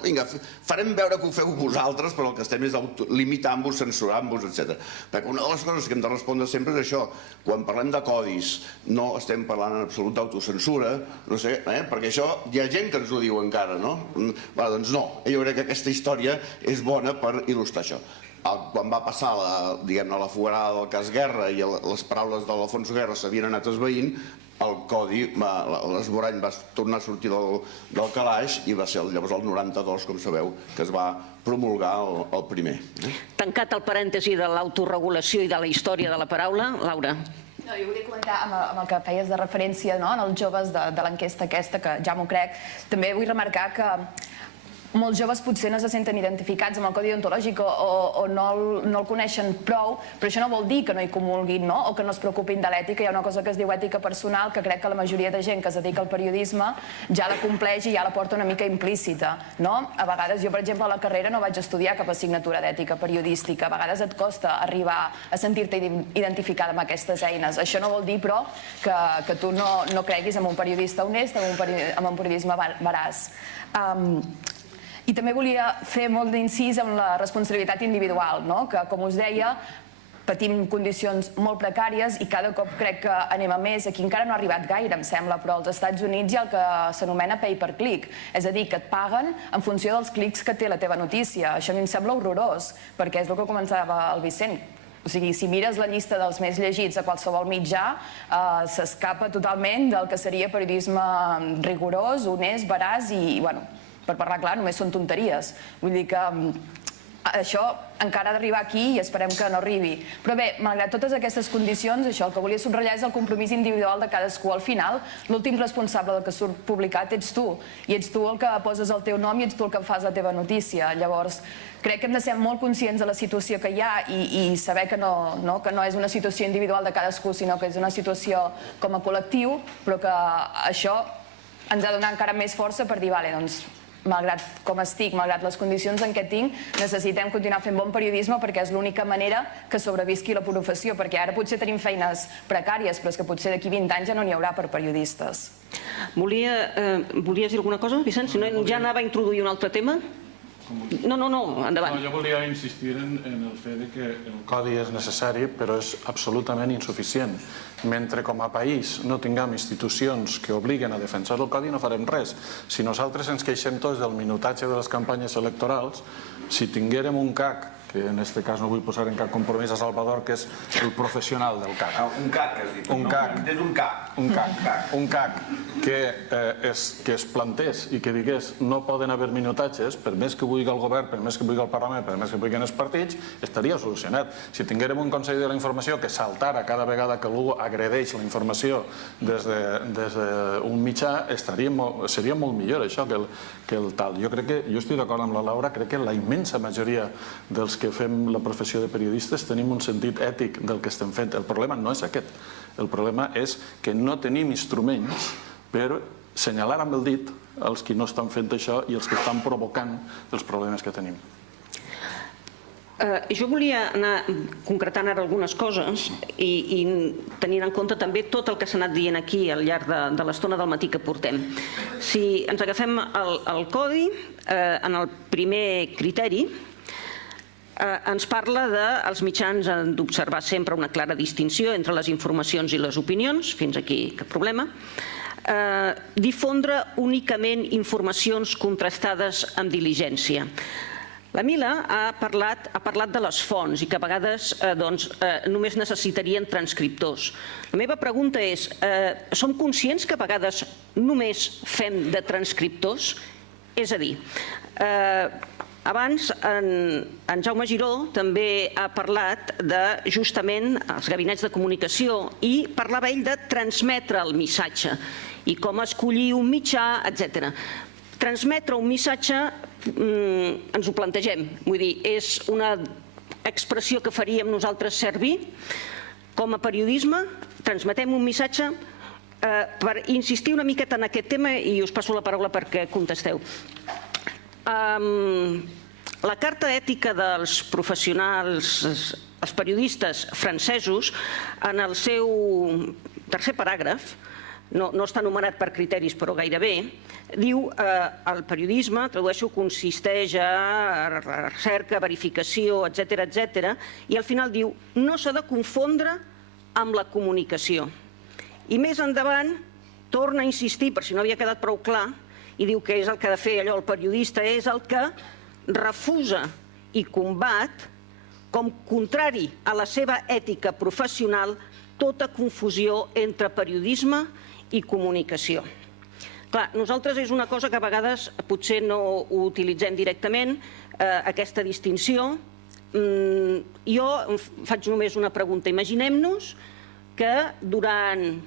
Vinga, farem veure que ho feu vosaltres, però el que estem és limitant-vos, censurant-vos, etc. Perquè una de les coses que hem de respondre sempre és això: quan parlem de codis no estem parlant en absolut d'autocensura, no sé, perquè això hi ha gent que ens ho diu encara, no? Doncs no, jo crec que aquesta història és bona per il·lustrar això. Quan va passar la fugarada del cas Guerra i les paraules de l'Alfonso Guerra s'havien anat esvaint, el codi, l'esborrany va tornar a sortir del calaix i va ser llavors el 92, com sabeu, que es va promulgar el primer. Tancat el parèntesi de l'autoregulació i de la història de la paraula, Laura. No, jo volia comentar amb el que feies de referència en els joves de l'enquesta aquesta, que ja m'ho crec. També vull remarcar que molts joves potser no se senten identificats amb el codi deontològic o no el coneixen prou, però això no vol dir que no hi comulguin o que no es preocupin de l'ètica. Hi ha una cosa que es diu ètica personal que crec que la majoria de gent que es dedica al periodisme ja la compleix i ja la porta una mica implícita. A vegades jo, per exemple, a la carrera no vaig estudiar cap assignatura d'ètica periodística. A vegades et costa arribar a sentir-te identificada amb aquestes eines. Això no vol dir, però, que tu no creguis en un periodista honest, en un periodisme veraç. I també volia fer molt d'incís en la responsabilitat individual, que, com us deia, patim condicions molt precàries i cada cop crec que anem a més. Aquí encara no ha arribat gaire, em sembla, però als Estats Units hi ha el que s'anomena pay per click, és a dir, que et paguen en funció dels clics que té la teva notícia. Això a mi em sembla horrorós, perquè és el que començava el Vicent. O sigui, si mires la llista dels més llegits a qualsevol mitjà, s'escapa totalment del que seria periodisme rigorós, honest, veraç i, bueno, per parlar clar, només són tonteries. Vull dir que això encara ha d'arribar aquí i esperem que no arribi. Però bé, malgrat totes aquestes condicions, això, el que volia subratllar és el compromís individual de cadascú. Al final, l'últim responsable del que surt publicat ets tu, i ets tu el que poses el teu nom i ets tu el que fas la teva notícia. Llavors, crec que hem de ser molt conscients de la situació que hi ha i saber que no és una situació individual de cadascú, sinó que és una situació com a col·lectiu, però que això ens ha de donar encara més força per dir, vale, doncs, malgrat com estic, malgrat les condicions en què tinc, necessitem continuar fent bon periodisme perquè és l'única manera que sobrevisqui la professió, perquè ara potser tenim feines precàries, però és que potser d'aquí 20 anys ja no n'hi haurà per periodistes. Volies dir alguna cosa, Vicent? Si no, ja anava a introduir un altre tema? No, endavant. Jo volia insistir en el fet que el codi és necessari, però és absolutament insuficient. Mentre com a país no tinguem institucions que obliguen a defensar el codi, no farem res. Si nosaltres ens queixem tots del minutatge de les campanyes electorals, si tinguérem un CAC que en aquest cas no vull posar en cap compromís a Salvador, que és el professional del CAC. Un CAC, has dit. Un CAC. És un CAC. Un CAC que es plantés i que digués no poden haver minutatges, per més que vulgui el govern, per més que vulgui el Parlament, per més que vulguin els partits, estaria solucionat. Si tinguérem un Consell de la Informació que saltara cada vegada que algú agredeix la informació des d'un mitjà, seria molt millor això que el tal. Jo estic d'acord amb la Laura, crec que la immensa majoria dels que fem la professió de periodistes tenim un sentit ètic del que estem fent. El problema no és aquest. El problema és que no tenim instruments per assenyalar amb el dit els que no estan fent això i els que estan provocant els problemes que tenim. Jo volia anar concretant ara algunes coses i tenint en compte també tot el que s'ha anat dient aquí al llarg de l'estona del matí que portem. Si ens agafem el codi, en el primer criteri ens parla dels mitjans han d'observar sempre una clara distinció entre les informacions i les opinions, fins aquí cap problema. Difondre únicament informacions contrastades amb diligència. La Mila ha parlat de les fonts i que a vegades només necessitarien transcriptors. La meva pregunta és, som conscients que a vegades només fem de transcriptors? És a dir, abans en Jaume Giró també ha parlat de justament els gabinets de comunicació i parlava ell de transmetre el missatge i com escollir un mitjà, etc. Transmetre un missatge ens ho plantegem, vull dir, és una expressió que faríem nosaltres servir com a periodisme, transmetem un missatge. Per insistir una miqueta en aquest tema i us passo la paraula perquè contesteu. La carta ètica dels professionals, els periodistes francesos, en el seu tercer paràgraf, no està numerat per criteris però gairebé, diu el periodisme, tradueixo, consisteix a recerca, verificació, etc. I al final diu no s'ha de confondre amb la comunicació. I més endavant torna a insistir, per si no havia quedat prou clar, i diu que és el que ha de fer allò el periodista, és el que refusa i combat com contrari a la seva ètica professional tota confusió entre periodisme i comunicació. Clar, nosaltres és una cosa que a vegades potser no ho utilitzem directament, aquesta distinció. Jo faig només una pregunta. Imaginem-nos que durant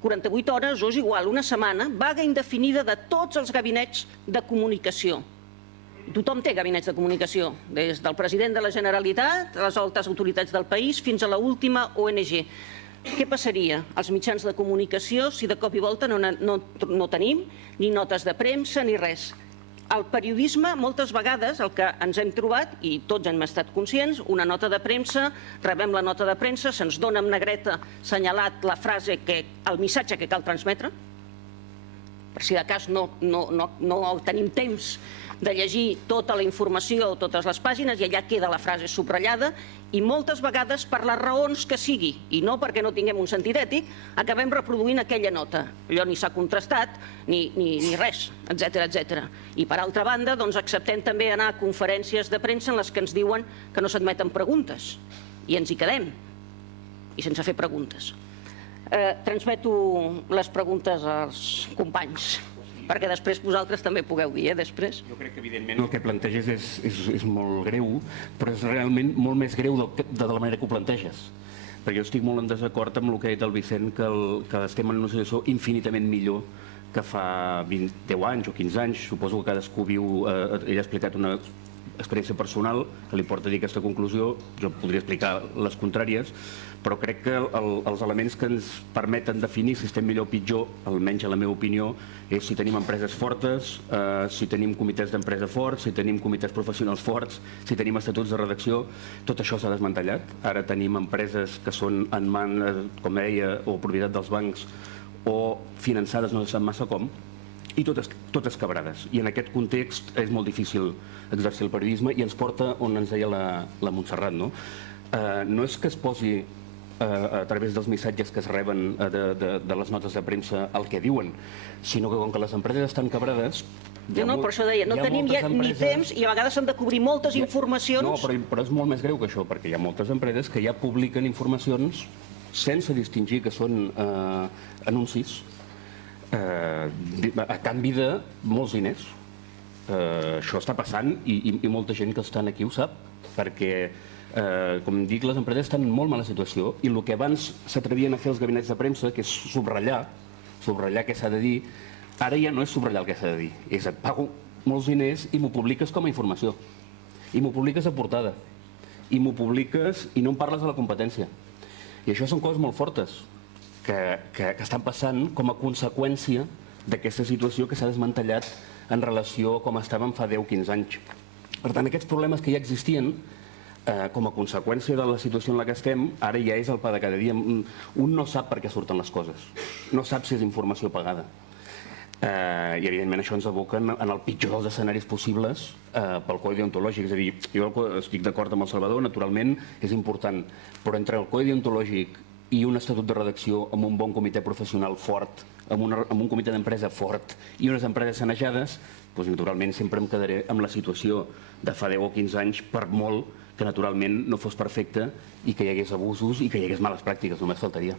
48 hores o és igual, una setmana, vaga indefinida de tots els gabinets de comunicació. Tothom té gabinets de comunicació, des del president de la Generalitat, a les altes autoritats del país, fins a l'última ONG. Què passaria als mitjans de comunicació si de cop i volta no tenim ni notes de premsa ni res? El periodisme, moltes vegades, el que ens hem trobat, i tots hem estat conscients, una nota de premsa, rebem la nota de premsa, se'ns dona amb negreta assenyalat la frase, el missatge que cal transmetre, per si de cas no tenim temps de llegir tota la informació, totes les pàgines, i allà queda la frase subratllada, i moltes vegades, per les raons que sigui, i no perquè no tinguem un sentit ètic, acabem reproduint aquella nota. Allò ni s'ha contrastat, ni res, etc. I per altra banda, acceptem també anar a conferències de premsa en les que ens diuen que no s'admeten preguntes, i ens hi quedem, i sense fer preguntes. Transmeto les preguntes als companys, perquè després vosaltres també pugueu dir, després. Jo crec que, evidentment, el que planteges és molt greu, però és realment molt més greu de la manera que ho planteges. Perquè jo estic molt en desacord amb el que ha dit el Vicent, que estem en una situació infinitament millor que fa 10 anys o 15 anys. Suposo que cadascú viu, ell ha explicat una experiència personal que li porta a dir aquesta conclusió, jo podria explicar les contràries, però crec que els elements que ens permeten definir si estem millor o pitjor, almenys en la meva opinió, és si tenim empreses fortes, si tenim comitès d'empresa forts, si tenim comitès professionals forts, si tenim estatuts de redacció. Tot això s'ha desmantellat. Ara tenim empreses que són en mans, com deia, o propietat dels bancs o finançades no se sap massa com, i totes quebrades. I en aquest context és molt difícil exercir el periodisme i ens porta on ens deia la Montserrat. No és que es posi a través dels missatges que es reben de les notes de premsa el que diuen, sinó que com que les empreses estan quebrades, No, per això deia, no tenim ja ni temps i a vegades s'han de cobrir moltes informacions. No, però és molt més greu que això, perquè hi ha moltes empreses que ja publiquen informacions sense distingir que són anuncis a canvi de molts diners. Això està passant i molta gent que estan aquí ho sap, perquè, com dic, les empreses estan en molt mala situació i el que abans s'atrevien a fer els gabinets de premsa, que és subratllar què s'ha de dir, ara ja no és subratllar el que s'ha de dir, és et pago molts diners i m'ho publiques com a informació, i m'ho publiques a portada, i m'ho publiques i no em parles de la competència. I això són coses molt fortes que estan passant com a conseqüència d'aquesta situació que s'ha desmantellat en relació a com estàvem fa 10-15 anys. Per tant, aquests problemes que ja existien, com a conseqüència de la situació en la que estem, ara ja és el pa de cada dia. Un no sap per què surten les coses, no sap si és informació pagada. I evidentment això ens aboca en el pitjor dels escenaris possibles pel codi deontològic. És a dir, jo estic d'acord amb el Salvador, naturalment és important, però entre el codi deontològic i un estatut de redacció amb un bon comitè professional fort, amb un comitè d'empresa fort i unes empreses sanejades, doncs naturalment sempre em quedaré amb la situació de fa 10 o 15 anys, per molt que naturalment no fos perfecte i que hi hagués abusos i que hi hagués males pràctiques, només faltaria.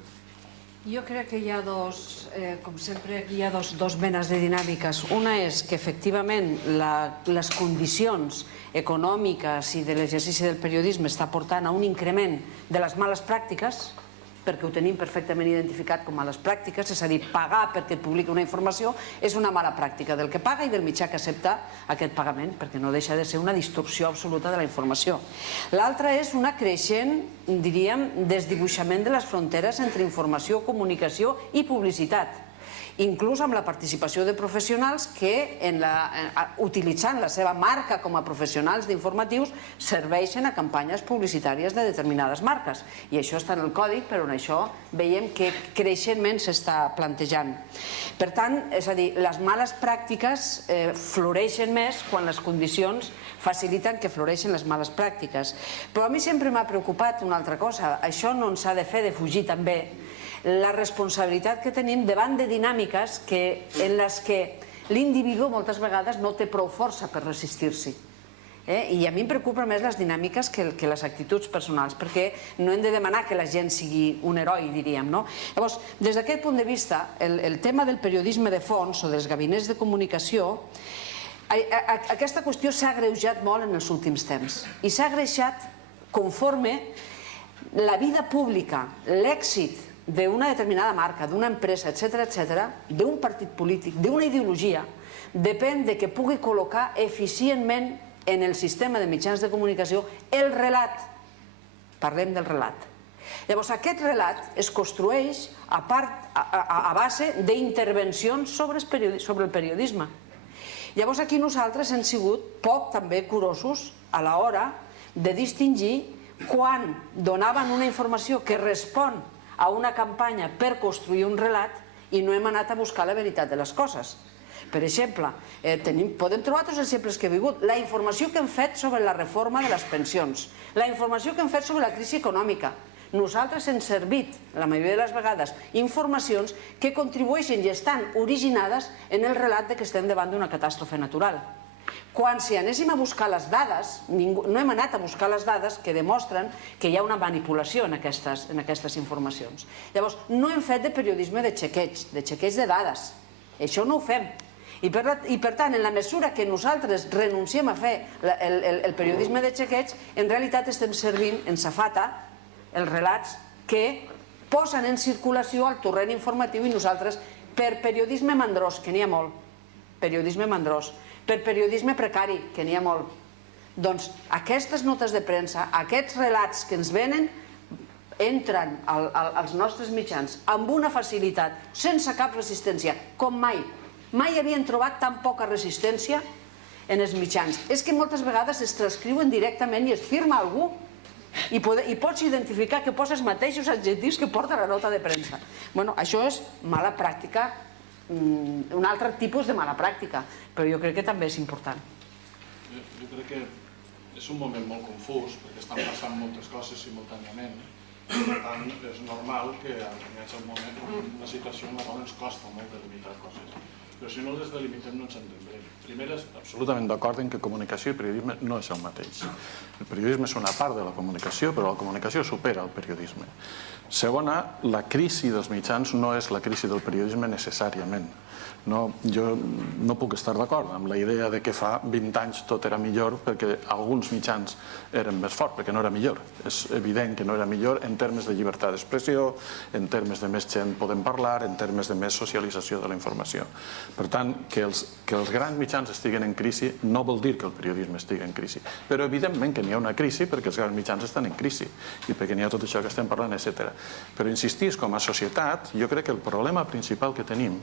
Jo crec que hi ha com sempre, hi ha dos menes de dinàmiques. Una és que efectivament les condicions econòmiques i de l'exercici del periodisme està portant a un increment de les males pràctiques, perquè ho tenim perfectament identificat com a males pràctiques, és a dir, pagar perquè et publiqui una informació és una mala pràctica del que paga i del mitjà que accepta aquest pagament, perquè no deixa de ser una distorsió absoluta de la informació. L'altra és una creixent, diríem, desdibuixament de les fronteres entre informació, comunicació i publicitat, inclús amb la participació de professionals que, utilitzant la seva marca com a professionals d'informatius, serveixen a campanyes publicitàries de determinades marques. I això està en el codi, però en això veiem que creixentment s'està plantejant. Per tant, és a dir, les males pràctiques floreixen més quan les condicions faciliten que floreixen les males pràctiques. Però a mi sempre m'ha preocupat una altra cosa. Això no ens ha de fer defugir també la responsabilitat que tenim davant de dinàmiques en les que l'individu moltes vegades no té prou força per resistir-s'hi. I a mi em preocupen més les dinàmiques que les actituds personals, perquè no hem de demanar que la gent sigui un heroi, diríem. Llavors, des d'aquest punt de vista, el tema del periodisme de fons o dels gabinets de comunicació, aquesta qüestió s'ha agreujat molt en els últims temps i s'ha agreujat conforme la vida pública, l'èxit d'una determinada marca, d'una empresa, etc., d'un partit polític, d'una ideologia, depèn de que pugui col·locar eficientment en el sistema de mitjans de comunicació el relat. Parlem del relat. Llavors, aquest relat es construeix a base d'intervencions sobre el periodisme. Llavors, aquí nosaltres hem sigut poc també curosos a l'hora de distingir quan donaven una informació que respon a una campanya per construir un relat i no hem anat a buscar la veritat de les coses. Per exemple, podem trobar altres exemples que he vingut. La informació que hem fet sobre la reforma de les pensions, la informació que hem fet sobre la crisi econòmica. Nosaltres hem servit, la majoria de les vegades, informacions que contribueixen i estan originades en el relat que estem davant d'una catàstrofe natural. Quan si anéssim a buscar les dades, no hem anat a buscar les dades que demostren que hi ha una manipulació en aquestes informacions. Llavors, no hem fet de periodisme de xequeig de dades. Això no ho fem. I per tant, en la mesura que nosaltres renunciem a fer el periodisme de xequeig, en realitat estem servint en safata els relats que posen en circulació el torrent informatiu i nosaltres, per periodisme mandrós, que n'hi ha molt, periodisme mandrós, per periodisme precari, que n'hi ha molt. Doncs aquestes notes de premsa, aquests relats que ens venen, entren als nostres mitjans amb una facilitat, sense cap resistència, com mai. Mai havien trobat tan poca resistència en els mitjans. És que moltes vegades es transcriuen directament i es firma algú i pots identificar que posa els mateixos adjectius que porta la nota de premsa. Això és mala pràctica, un altre tipus de mala pràctica, però jo crec que també és important. Jo crec que és un moment molt confús, perquè estan passant moltes coses simultàniament, i per tant és normal que arribats al moment una situació en la qual ens costa molt delimitar coses. Però si no les delimitem no ens entendrem. Primer, és absolutament d'acord en que comunicació i periodisme no és el mateix. El periodisme és una part de la comunicació, però la comunicació supera el periodisme. Segona, la crisi dels mitjans no és la crisi del periodisme necessàriament. Jo no puc estar d'acord amb la idea de que fa 20 anys tot era millor perquè alguns mitjans eren més forts, perquè no era millor. És evident que no era millor en termes de llibertat d'expressió, en termes de més gent podem parlar, en termes de més socialització de la informació. Per tant, que els grans mitjans estiguen en crisi no vol dir que el periodisme estigui en crisi. Però evidentment que n'hi ha una crisi perquè els grans mitjans estan en crisi i perquè n'hi ha tot això que estem parlant, etc. Però insistís, com a societat, jo crec que el problema principal que tenim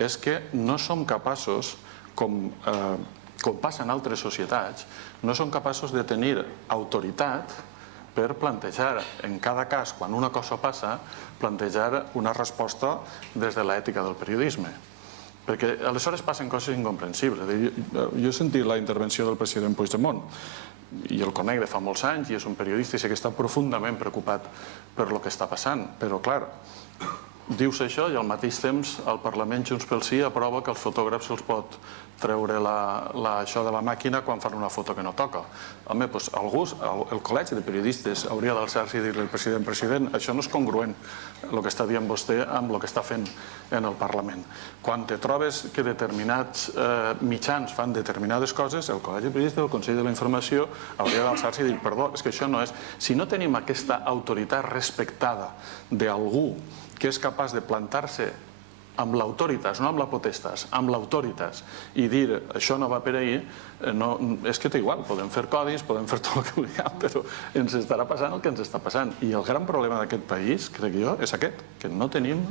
és que no som capaços, com passa en altres societats, no som capaços de tenir autoritat per plantejar, en cada cas, quan una cosa passa, plantejar una resposta des de l'ètica del periodisme. Perquè aleshores passen coses incomprensibles. Jo he sentit la intervenció del president Puigdemont i el conec de fa molts anys i és un periodista i sé que està profundament preocupat per el que està passant, però clar, dius això i al mateix temps el Parlament Junts pel Sí aprova que els fotògrafs se'ls pot treure això de la màquina quan fan una foto que no toca. Home, doncs el col·legi de periodistes hauria d'alçar-se i dir-li al president, això no és congruent el que està dient vostè amb el que està fent en el Parlament. Quan te trobes que determinats mitjans fan determinades coses, el col·legi de periodistes del Consell de la Informació hauria d'alçar-se i dir, perdó, és que això no és... Si no tenim aquesta autoritat respectada d'algú que és capaç de plantar-se amb l'autoritas, no amb la potestas, amb l'autoritas i dir això no va per ahir, és que té igual, podem fer codis, podem fer tot el que vulguem, però ens estarà passant el que ens està passant. I el gran problema d'aquest país, crec jo, és aquest, que no tenim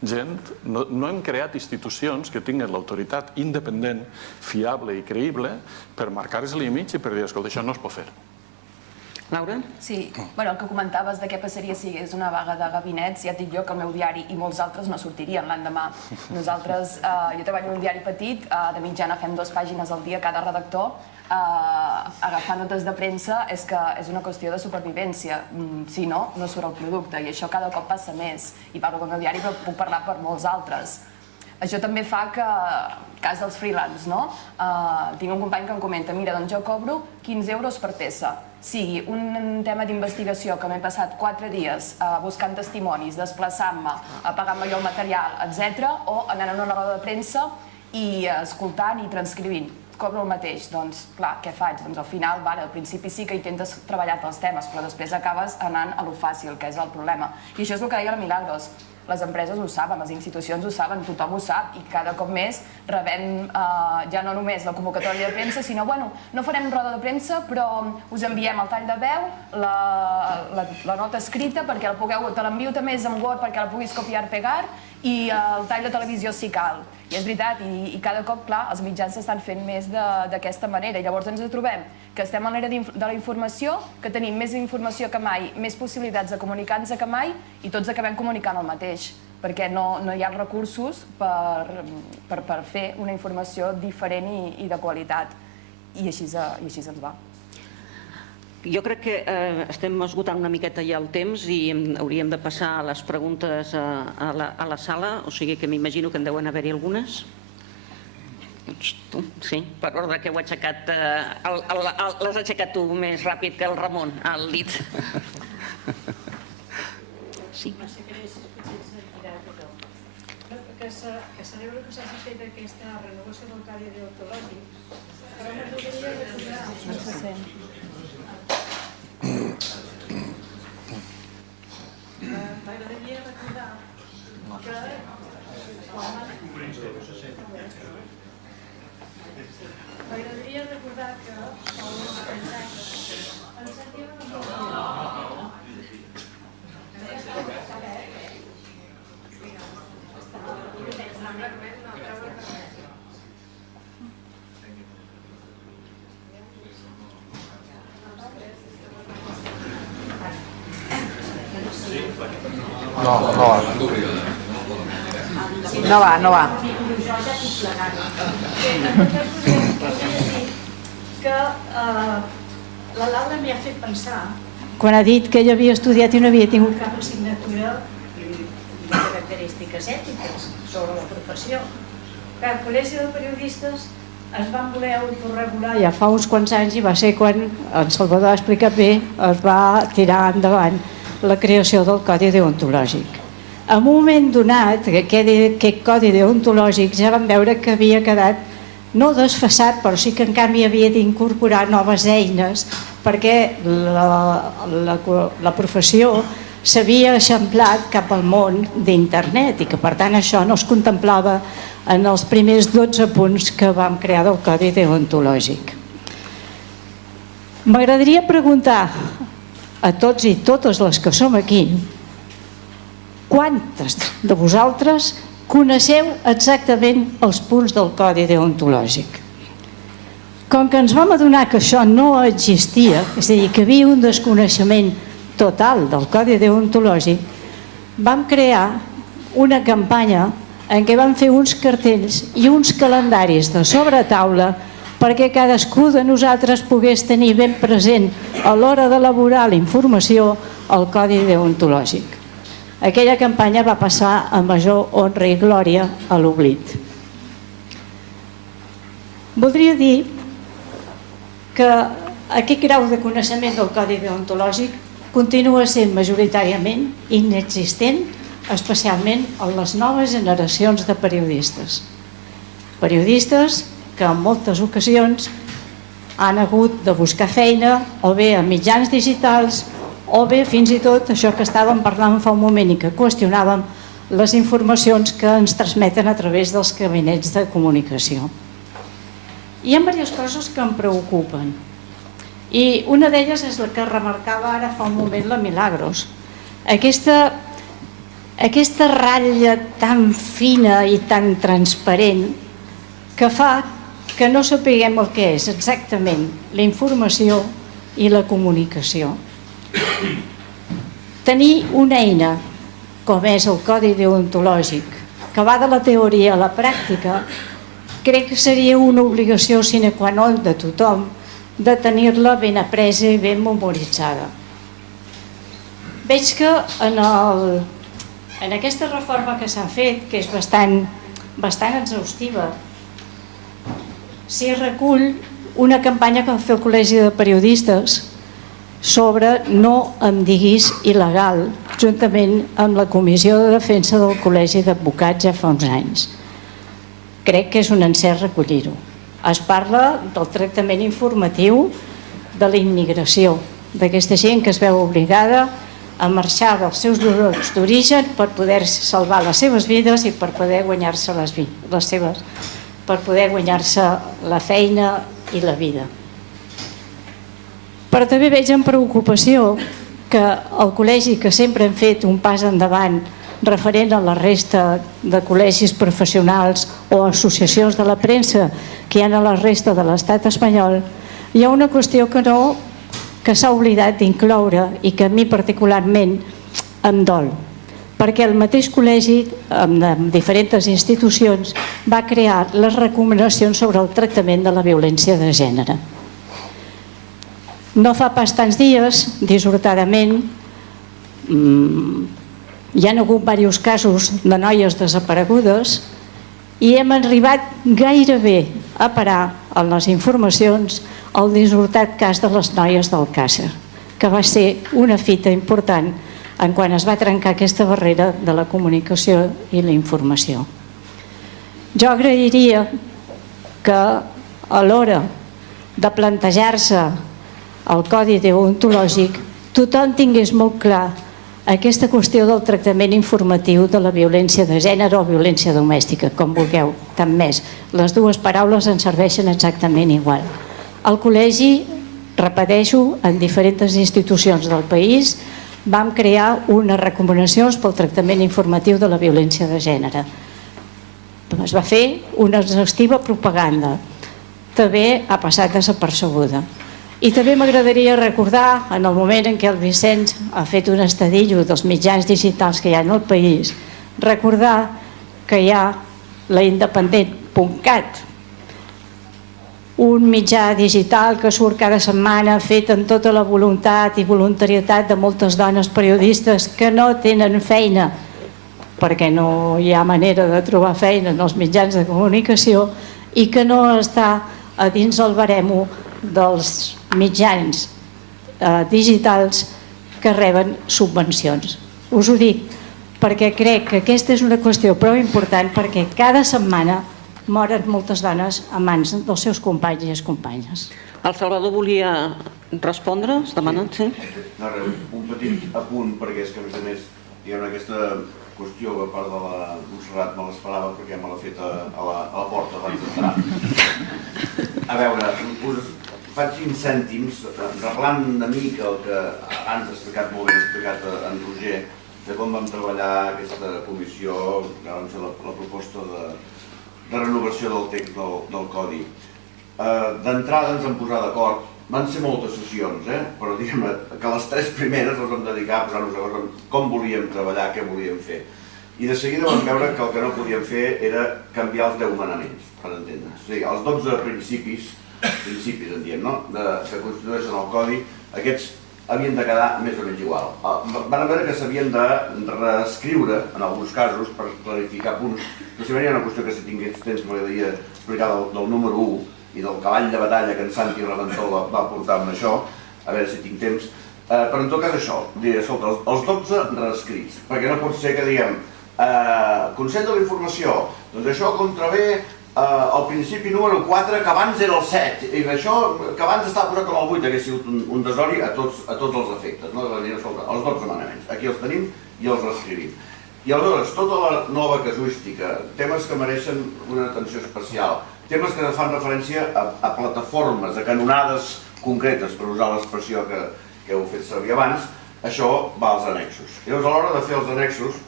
gent, no hem creat institucions que tinguin l'autoritat independent, fiable i creïble per marcar els límits i per dir, escolta, això no es pot fer. Laura? Sí, el que comentaves de què passaria si hi hagués una vaga de gabinets, ja et dic jo que el meu diari i molts altres no sortirien l'endemà. Nosaltres, jo treballo en un diari petit, de mitjana fem 2 pàgines al dia cada redactor, agafar notes de premsa és que és una qüestió de supervivència, si no, no surt el producte i això cada cop passa més. I parlo del meu diari però puc parlar per molts altres. Això també fa que, cas dels freelance, no? Tinc un company que em comenta, mira, doncs jo cobro 15 euros per peça, sigui un tema d'investigació que m'he passat 4 dies buscant testimonis, desplaçant-me, pagant-me jo el material, etc., o anant a una roda de premsa i escoltant i transcrivint. Cobro el mateix, doncs, clar, què faig? Doncs al final, al principi sí que intentes treballar els temes, però després acabes anant a lo fàcil, que és el problema. I això és el que deia la Milagros. Les empreses ho saben, les institucions ho saben, tothom ho sap i cada cop més rebem ja no només la convocatòria de premsa, sinó, no farem roda de premsa, però us enviem el tall de veu, la nota escrita, perquè te l'envio també en Word perquè la puguis copiar-pegar i el tall de televisió si cal. I és veritat, i cada cop, clar, els mitjans s'estan fent més d'aquesta manera. I llavors ens trobem que estem a l'era de la informació, que tenim més informació que mai, més possibilitats de comunicar-nos que mai, i tots acabem comunicant el mateix, perquè no hi ha recursos per fer una informació diferent i de qualitat. I així ens va. Jo crec que estem esgotant una miqueta ja el temps i hauríem de passar a les preguntes a la sala, o sigui que m'imagino que en deuen haver-hi algunes. Sí, per ordre que ho he aixecat, l'has aixecat tu més ràpid que el Ramon, el dit. Sí. Que celebro que s'hagi fet aquesta renovació del codi deontològic, però m'agradaria recordar... No se sent. M'agradaria recordar que No va. Que la Laura m'hi ha fet pensar quan ha dit que ella havia estudiat i no havia tingut cap assignatura de característiques ètiques sobre la professió. que el Col·legi de Periodistes es van voler autorregular ja fa uns quants anys i va ser quan en Salvador ha explicat bé, es va tirar endavant la creació del Codi Deontològic. En un moment donat, aquest Codi Deontològic ja vam veure que havia quedat no desfasat, però sí que en canvi havia d'incorporar noves eines perquè la professió s'havia eixamplat cap al món d'internet i que per tant això no es contemplava en els primers 12 punts que vam crear del Codi Deontològic. M'agradaria preguntar a tots i totes les que som aquí quantes de vosaltres coneixeu exactament els punts del Codi Deontològic. Com que ens vam adonar que això no existia, és a dir, que hi havia un desconeixement total del Codi Deontològic, vam crear una campanya en què vam fer uns cartells i uns calendaris de sobretaula perquè cadascú de nosaltres pogués tenir ben present a l'hora d'elaborar la informació el Codi Deontològic. Aquella campanya va passar a major honra i glòria a l'oblit. Voldria dir que aquest grau de coneixement del Codi Deontològic continua sent majoritàriament inexistent, especialment en les noves generacions de periodistes. Periodistes que en moltes ocasions han hagut de buscar feina o bé a mitjans digitals o bé fins i tot això que estàvem parlant fa un moment i que qüestionàvem, les informacions que ens transmeten a través dels gabinets de comunicació. Hi ha diverses coses que em preocupen i una d'elles és la que remarcava ara fa un moment la Milagros. Aquesta ratlla tan fina i tan transparent que fa que no sapiguem el que és exactament la informació i la comunicació. Tenir una eina com és el Codi Deontològic, que va de la teoria a la pràctica, crec que seria una obligació sine qua non de tothom de tenir-la ben apresa i ben memoritzada. Veig que en aquesta reforma que s'ha fet, que és bastant exhaustiva, s'hi recull una campanya que va fer el Col·legi de Periodistes sobre no em diguis il·legal, juntament amb la Comissió de Defensa del Col·legi d'Advocats ja fa uns anys. Crec que és un encert recollir-ho. Es parla del tractament informatiu de la immigració, d'aquesta gent que es veu obligada a marxar dels seus llocs d'origen per poder salvar les seves vides i per poder guanyar-se la feina i la vida. Però també veig amb preocupació que el col·legi, que sempre hem fet un pas endavant referent a la resta de col·legis professionals o associacions de la premsa que hi ha a la resta de l'estat espanyol, hi ha una qüestió que s'ha oblidat d'incloure i que a mi particularment em dol, perquè el mateix col·legi, amb diferents institucions, va crear les recomanacions sobre el tractament de la violència de gènere. No fa pas tants dies, dissortadament, hi ha hagut diversos casos de noies desaparegudes i hem arribat gairebé a parar en les informacions el dissortat cas de les noies d'Alcàsser, que va ser una fita important en quan es va trencar aquesta barrera de la comunicació i la informació. Jo agrairia que a l'hora de plantejar-se el Codi Deontològic tothom tingués molt clar aquesta qüestió del tractament informatiu de la violència de gènere o violència domèstica, com vulgueu, tant més. Les dues paraules ens serveixen exactament igual. Al col·legi, repeteixo, en diferents institucions del país, vam crear unes recomanacions pel tractament informatiu de la violència de gènere. Es va fer una exhaustiva propaganda. També ha passat desapercebuda. I també m'agradaria recordar, en el moment en què el Vicenç ha fet un estadillo dels mitjans digitals que hi ha en el país, recordar que hi ha la Independent.cat, un mitjà digital que surt cada setmana fet amb tota la voluntat i voluntarietat de moltes dones periodistes que no tenen feina perquè no hi ha manera de trobar feina en els mitjans de comunicació i que no està a dins el baremo dels mitjans digitals que reben subvencions. Us ho dic perquè crec que aquesta és una qüestió prou important, perquè cada setmana moren moltes dones a mans dels seus companys i companyes. El Salvador volia respondre, es demana? Sí. Un petit apunt, perquè és que a més, aquesta qüestió per part de la Montserrat me l'esperava perquè me l'ha fet a la porta abans d'entrar. A veure, us faig 5 cèntims, parlant una mica el que abans ha explicat molt ben explicat en Roger, de com vam treballar aquesta comissió, que vam fer la proposta de renovació del text del Codi. D'entrada ens vam posar d'acord, van ser moltes sessions, però diguem-ne que les 3 primeres les vam dedicar a posar-nos d'acord en com volíem treballar, què volíem fer. I de seguida vam veure que el que no podíem fer era canviar els 10 manaments, per entendre'ns. És a dir, els 12 principis en diem, no?, que constitueixen el Codi, aquests havien de quedar més o menys igual. Van veure que s'havien de reescriure, en alguns casos, per clarificar punts. Possiblement hi ha una qüestió que si tingués temps m'agradaria explicar del número 1 i del cavall de batalla que en Santi Raventó va portar amb això, a veure si tinc temps. Però en tot cas això, diré, escolta, els 12 reescrits, perquè no pot ser que diguem Consell de la Informació, doncs això contravé el principi número 4, que abans era el 7, i això que abans estava posat com el 8, hagués sigut un desori a tots els efectes, no? De dir, escolta, els 12 manaments, aquí els tenim i els reescrivim. I aleshores, tota la nova casuística, temes que mereixen una atenció especial, temes que fan referència a plataformes, a canonades concretes, per usar l'expressió que heu fet servir abans, això va als annexos. I llavors, a l'hora de fer els annexos,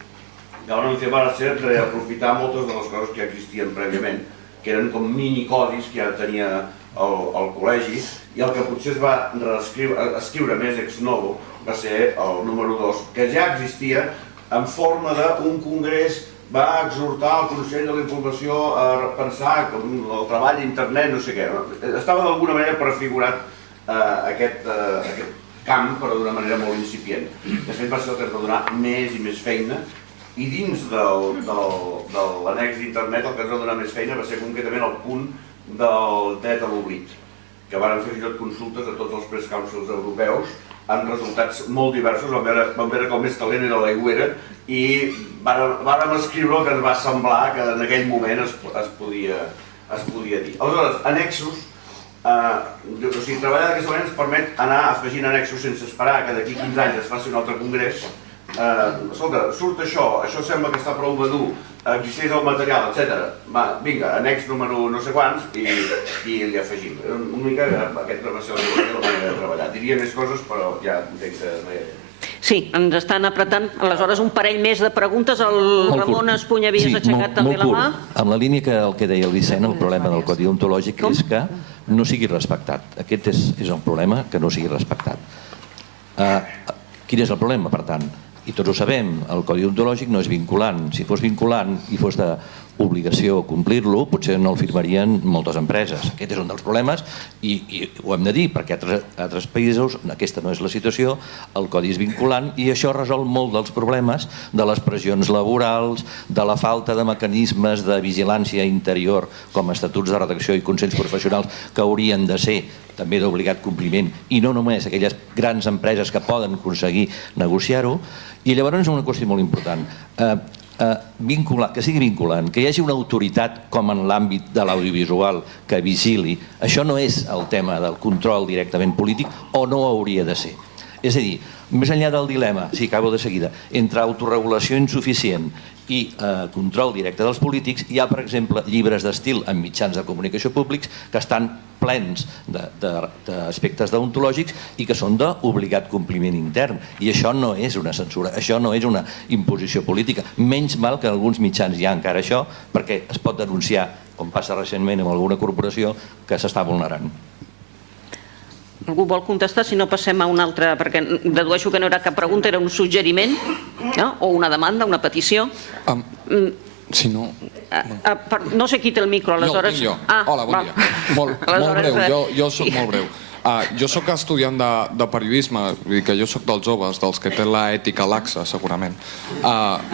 el que vam fer va ser reaprofitar moltes de les coses que ja existien prèviament, que eren com minicodis que ja tenia el col·legi, i el que potser es va escriure més ex novo va ser el número 2, que ja existia en forma d'un congrés, va exhortar el Consell de la Informació a pensar el treball d'internet, no sé què. Estava d'alguna manera prefigurat aquest camp, però d'una manera molt incipient. De fet, va ser el que ens va donar més i més feina, i dins de l'annex d'internet el que ens va donar més feina va ser concretament el punt del dret a l'oblit, que van fer fins i tot consultes a tots els press councils europeus amb resultats molt diversos. Vam veure que el més calent era l'aigüera i vàrem escriure el que ens va semblar que en aquell moment es podia dir. Aleshores, annexos, treballar d'aquesta manera ens permet anar afegint annexos sense esperar que d'aquí 15 anys es faci un altre congrés. Escolta, surt això sembla que està prou madur, existeix el material, etc. Vinga, annex número no sé quants i li afegim. Una mica aquesta va ser la manera de treballar. Diria més coses, però ja entenc que no hi ha temps. Sí, ens estan apretant. Aleshores, un parell més de preguntes. El Ramon Espuny havies aixecat també la mà. Amb la línia que el que deia el Vicent, el problema del codi ontològic és que no sigui respectat. Aquest és el problema, que no sigui respectat. Quin és el problema, per tant? I tots ho sabem, el codi ontològic no és vinculant. Si fos vinculant i fos d'obligació complir-lo, potser no el firmarien moltes empreses. Aquest és un dels problemes i ho hem de dir, perquè a altres països aquesta no és la situació, el codi és vinculant i això resol molt dels problemes de les pressions laborals, de la falta de mecanismes de vigilància interior com estatuts de redacció i consells professionals que haurien de ser també d'obligat compliment i no només aquelles grans empreses que poden aconseguir negociar-ho. I llavors una qüestió molt important, que sigui vinculant, que hi hagi una autoritat com en l'àmbit de l'audiovisual que vigili, això no és el tema del control directament polític o no hauria de ser. És a dir, més enllà del dilema, si acabo de seguida, entre autorregulació insuficient i control directe dels polítics, hi ha, per exemple, llibres d'estil en mitjans de comunicació públics que estan plens d'aspectes deontològics i que són d'obligat compliment intern. I això no és una censura, això no és una imposició política. Menys mal que en alguns mitjans hi ha encara això, perquè es pot denunciar, com passa recentment amb alguna corporació, que s'està vulnerant. Algú vol contestar? Si no, passem a una altra, perquè dedueixo que no era cap pregunta, era un suggeriment, o una demanda, una petició. Si no... No sé qui té el micro, aleshores... Jo. Hola, bon dia. Molt breu, jo soc molt breu. Jo sóc estudiant de periodisme, vull dir que jo sóc dels joves, dels que té l'ètica laxa, segurament.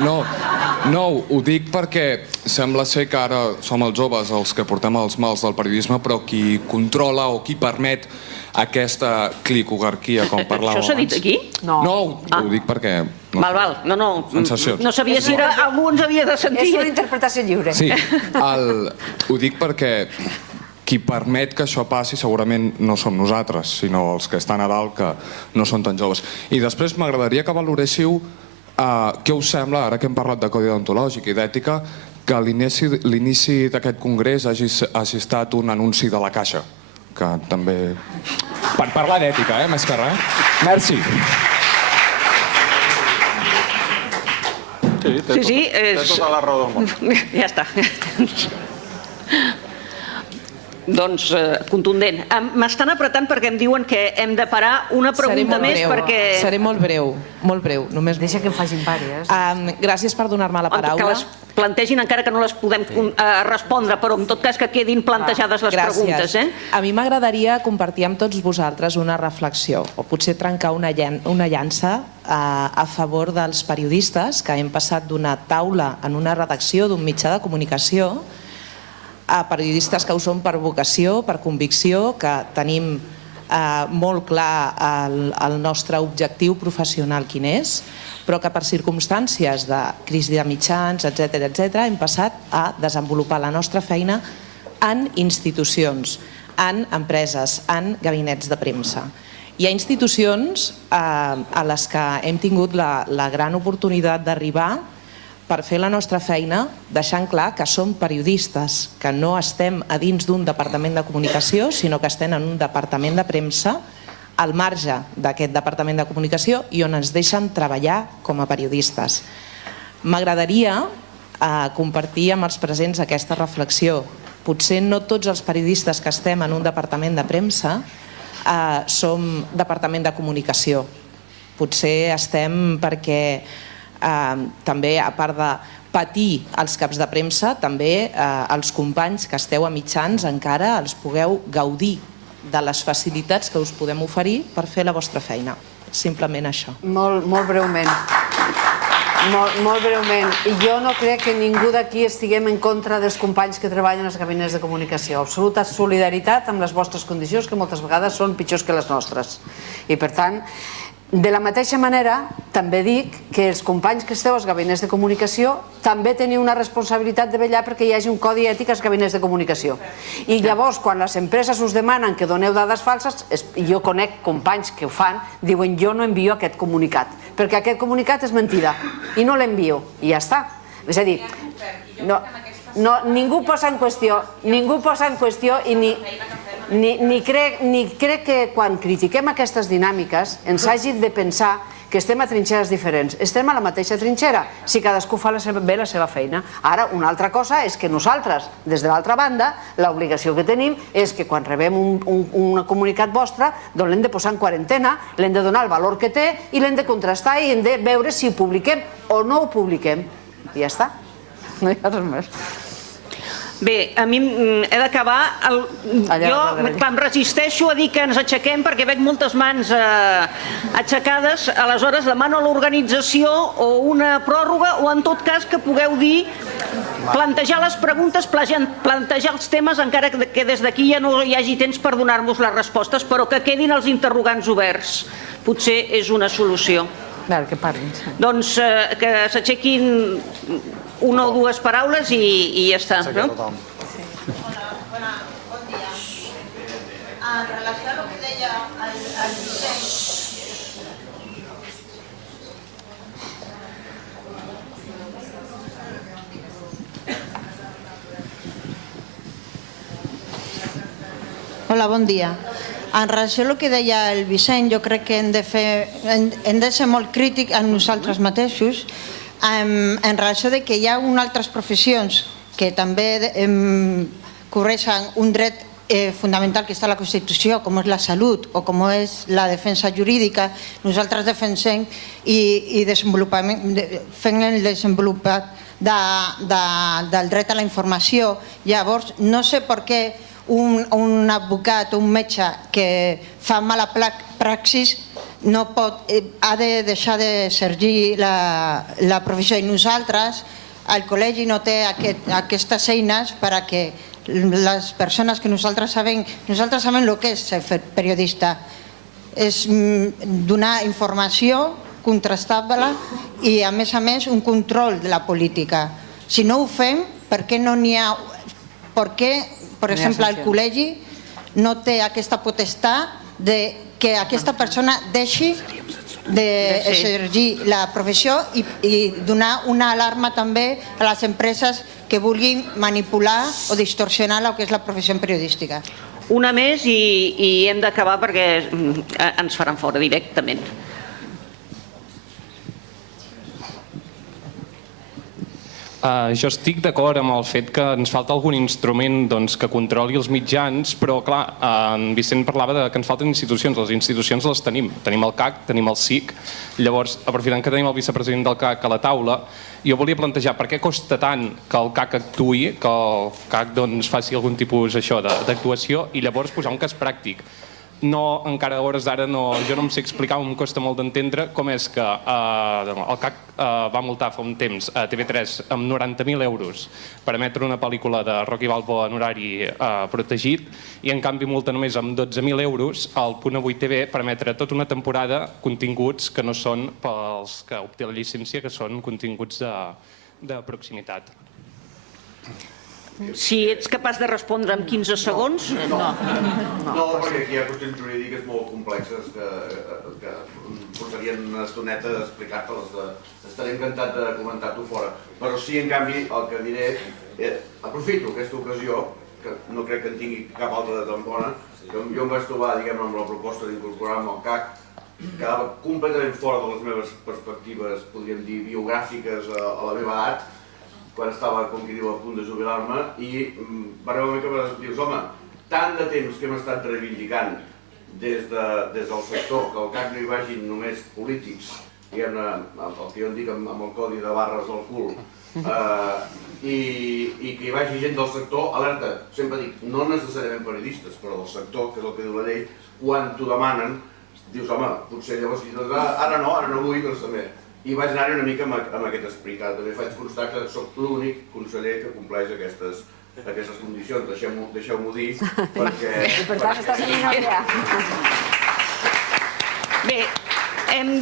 No, ho dic perquè sembla ser que ara som els joves els que portem els mals del periodisme, però qui controla o qui permet aquesta clicogarquia, com parlàvem abans... Això s'ha dit aquí? No, ho dic perquè... Val. Sensacions. No sabia si algú ens havia de sentir. És una interpretació lliure. Sí, ho dic perquè qui permet que això passi segurament no som nosaltres, sinó els que estan a dalt, que no són tan joves. I després m'agradaria que valoréssiu què us sembla, ara que hem parlat de codi deontològic i d'ètica, que l'inici d'aquest congrés hagi estat un anunci de la Caixa, que també... Per parlar d'ètica, més que res. Merci. Sí, té tota la raó del món. Ja està. Doncs contundent. M'estan apretant perquè em diuen que hem de parar una pregunta més perquè... Seré molt breu. Només... Deixa que en facin vàries. Gràcies per donar-me la paraula. Que les plantegin encara que no les podem respondre, però en tot cas que quedin plantejades les preguntes. A mi m'agradaria compartir amb tots vosaltres una reflexió, o potser trencar una llança a favor dels periodistes que hem passat d'una taula en una redacció d'un mitjà de comunicació a periodistes que ho són per vocació, per convicció, que tenim molt clar el nostre objectiu professional quin és, però que per circumstàncies de crisi de mitjans, etc., hem passat a desenvolupar la nostra feina en institucions, en empreses, en gabinets de premsa. Hi ha institucions a les que hem tingut la gran oportunitat d'arribar per fer la nostra feina, deixant clar que som periodistes, que no estem a dins d'un departament de comunicació, sinó que estem en un departament de premsa, al marge d'aquest departament de comunicació i on ens deixen treballar com a periodistes. M'agradaria compartir amb els presents aquesta reflexió. Potser no tots els periodistes que estem en un departament de premsa som departament de comunicació. Potser estem perquè també, a part de patir els caps de premsa, també els companys que esteu a mitjans encara els pugueu gaudir de les facilitats que us podem oferir per fer la vostra feina. Simplement això. Molt breument. Molt breument. Jo no crec que ningú d'aquí estiguem en contra dels companys que treballen als gabinets de comunicació. Absoluta solidaritat amb les vostres condicions, que moltes vegades són pitjors que les nostres. I per tant, de la mateixa manera, també dic que els companys que esteu als gabinets de comunicació també teniu una responsabilitat de vetllar perquè hi hagi un codi ètic als gabinets de comunicació. I llavors, quan les empreses us demanen que doneu dades falses, jo conec companys que ho fan, diuen jo no envio aquest comunicat, perquè aquest comunicat és mentida, i no l'envio, i ja està. És a dir, ningú posa en qüestió i ni crec que quan critiquem aquestes dinàmiques ens hagi de pensar que estem a trinxeres diferents. Estem a la mateixa trinxera, si cadascú fa bé la seva feina. Ara, una altra cosa és que nosaltres, des de l'altra banda, l'obligació que tenim és que quan rebem un comunicat vostre, doncs l'hem de posar en quarantena, l'hem de donar el valor que té i l'hem de contrastar i hem de veure si ho publiquem o no ho publiquem. I ja està. No hi ha res més. Bé, a mi he d'acabar. Jo em resisteixo a dir que ens aixequem perquè veig moltes mans aixecades. Aleshores demano a l'organització o una pròrroga o en tot cas que pugueu dir, plantejar les preguntes, plantejar els temes, encara que des d'aquí ja no hi hagi temps per donar-nos les respostes, però que quedin els interrogants oberts. Potser és una solució. Que parlin. Doncs que s'aixequin una o dues paraules i ja està. Hola, bon dia. En relació a el que deia el Vicent, hola, bon dia. En relació a el que deia el Vicent, jo crec que hem de ser molt crítics amb nosaltres mateixos en relació de que hi ha altres professions que també correixen un dret fundamental que està a la Constitució, com és la salut o com és la defensa jurídica. Nosaltres defensem i fem el desenvolupat del dret a la informació. Llavors, no sé per què un advocat o un metge que fa mala praxis no pot, ha de deixar de servir la professió, i nosaltres, el col·legi no té aquestes eines perquè les persones que nosaltres sabem el que és ser periodista, és donar informació contrastable i a més un control de la política. Si no ho fem, per què no n'hi ha... Per què, per exemple, el col·legi no té aquesta potestat de que aquesta persona deixi d'exercir la professió i donar una alarma també a les empreses que vulguin manipular o distorsionar el que és la professió periodística. Una més i hem d'acabar perquè ens faran fora directament. Jo estic d'acord amb el fet que ens falta algun instrument que controli els mitjans, però clar, en Vicent parlava que ens falten institucions. Les institucions les tenim. Tenim el CAC, tenim el SIC. Llavors, aprofitant que tenim el vicepresident del CAC a la taula, jo volia plantejar per què costa tant que el CAC actuï, que el CAC faci algun tipus d'actuació i llavors posar un cas pràctic. No, encara a hores d'ara jo no em sé explicar, em costa molt d'entendre com és que el CAC va multar fa un temps a TV3 amb 90.000 euros per emetre una pel·lícula de Rocky Balboa en horari protegit i en canvi multa només amb 12.000 euros al Punt Avui TV per emetre tota una temporada continguts que no són pels que obté la llicència, que són continguts de proximitat. Si ets capaç de respondre en 15 segons... No, perquè aquí hi ha qüestions jurídiques molt complexes que portarien una estoneta d'explicar-te-les. Estaré encantat de comentar-t'ho fora. Però sí, en canvi, el que diré... Aprofito aquesta ocasió, que no crec que en tingui cap altra de tan bona, que jo em vaig trobar, diguem-ne, amb la proposta d'incorporar-me al CAC, quedava completament fora de les meves perspectives, podríem dir, biogràfiques a la meva edat, quan estava, com qui diu, a punt de jubilar-me, i va arribar una mica per dir-nos, home, tant de temps que hem estat reivindicant des del sector que al CAC no hi vagin només polítics, diguem-ne, el que jo en dic amb el codi de barres al cul, i que hi vagi gent del sector, alerta, sempre dic, no necessàriament periodistes, però del sector, que és el que diu la llei, quan t'ho demanen, dius, home, potser llavors ara no vull, doncs també. I vaig anar-hi una mica amb aquest esperit. També faig constar que soc l'únic conseller que compleix aquestes condicions. Deixeu-m'ho dir, perquè... I per tant estàs en minoria. Bé, hem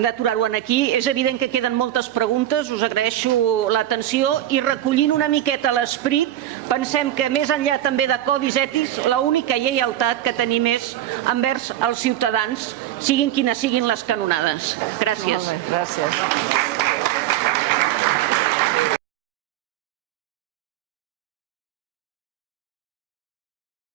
d'aturar-ho aquí. És evident que queden moltes preguntes, us agraeixo l'atenció i recollint una miqueta l'esperit, pensem que més enllà també de codis ètics, l'única lleialtat que tenim és envers els ciutadans, siguin quines siguin les canonades. Gràcies. Molt bé, gràcies.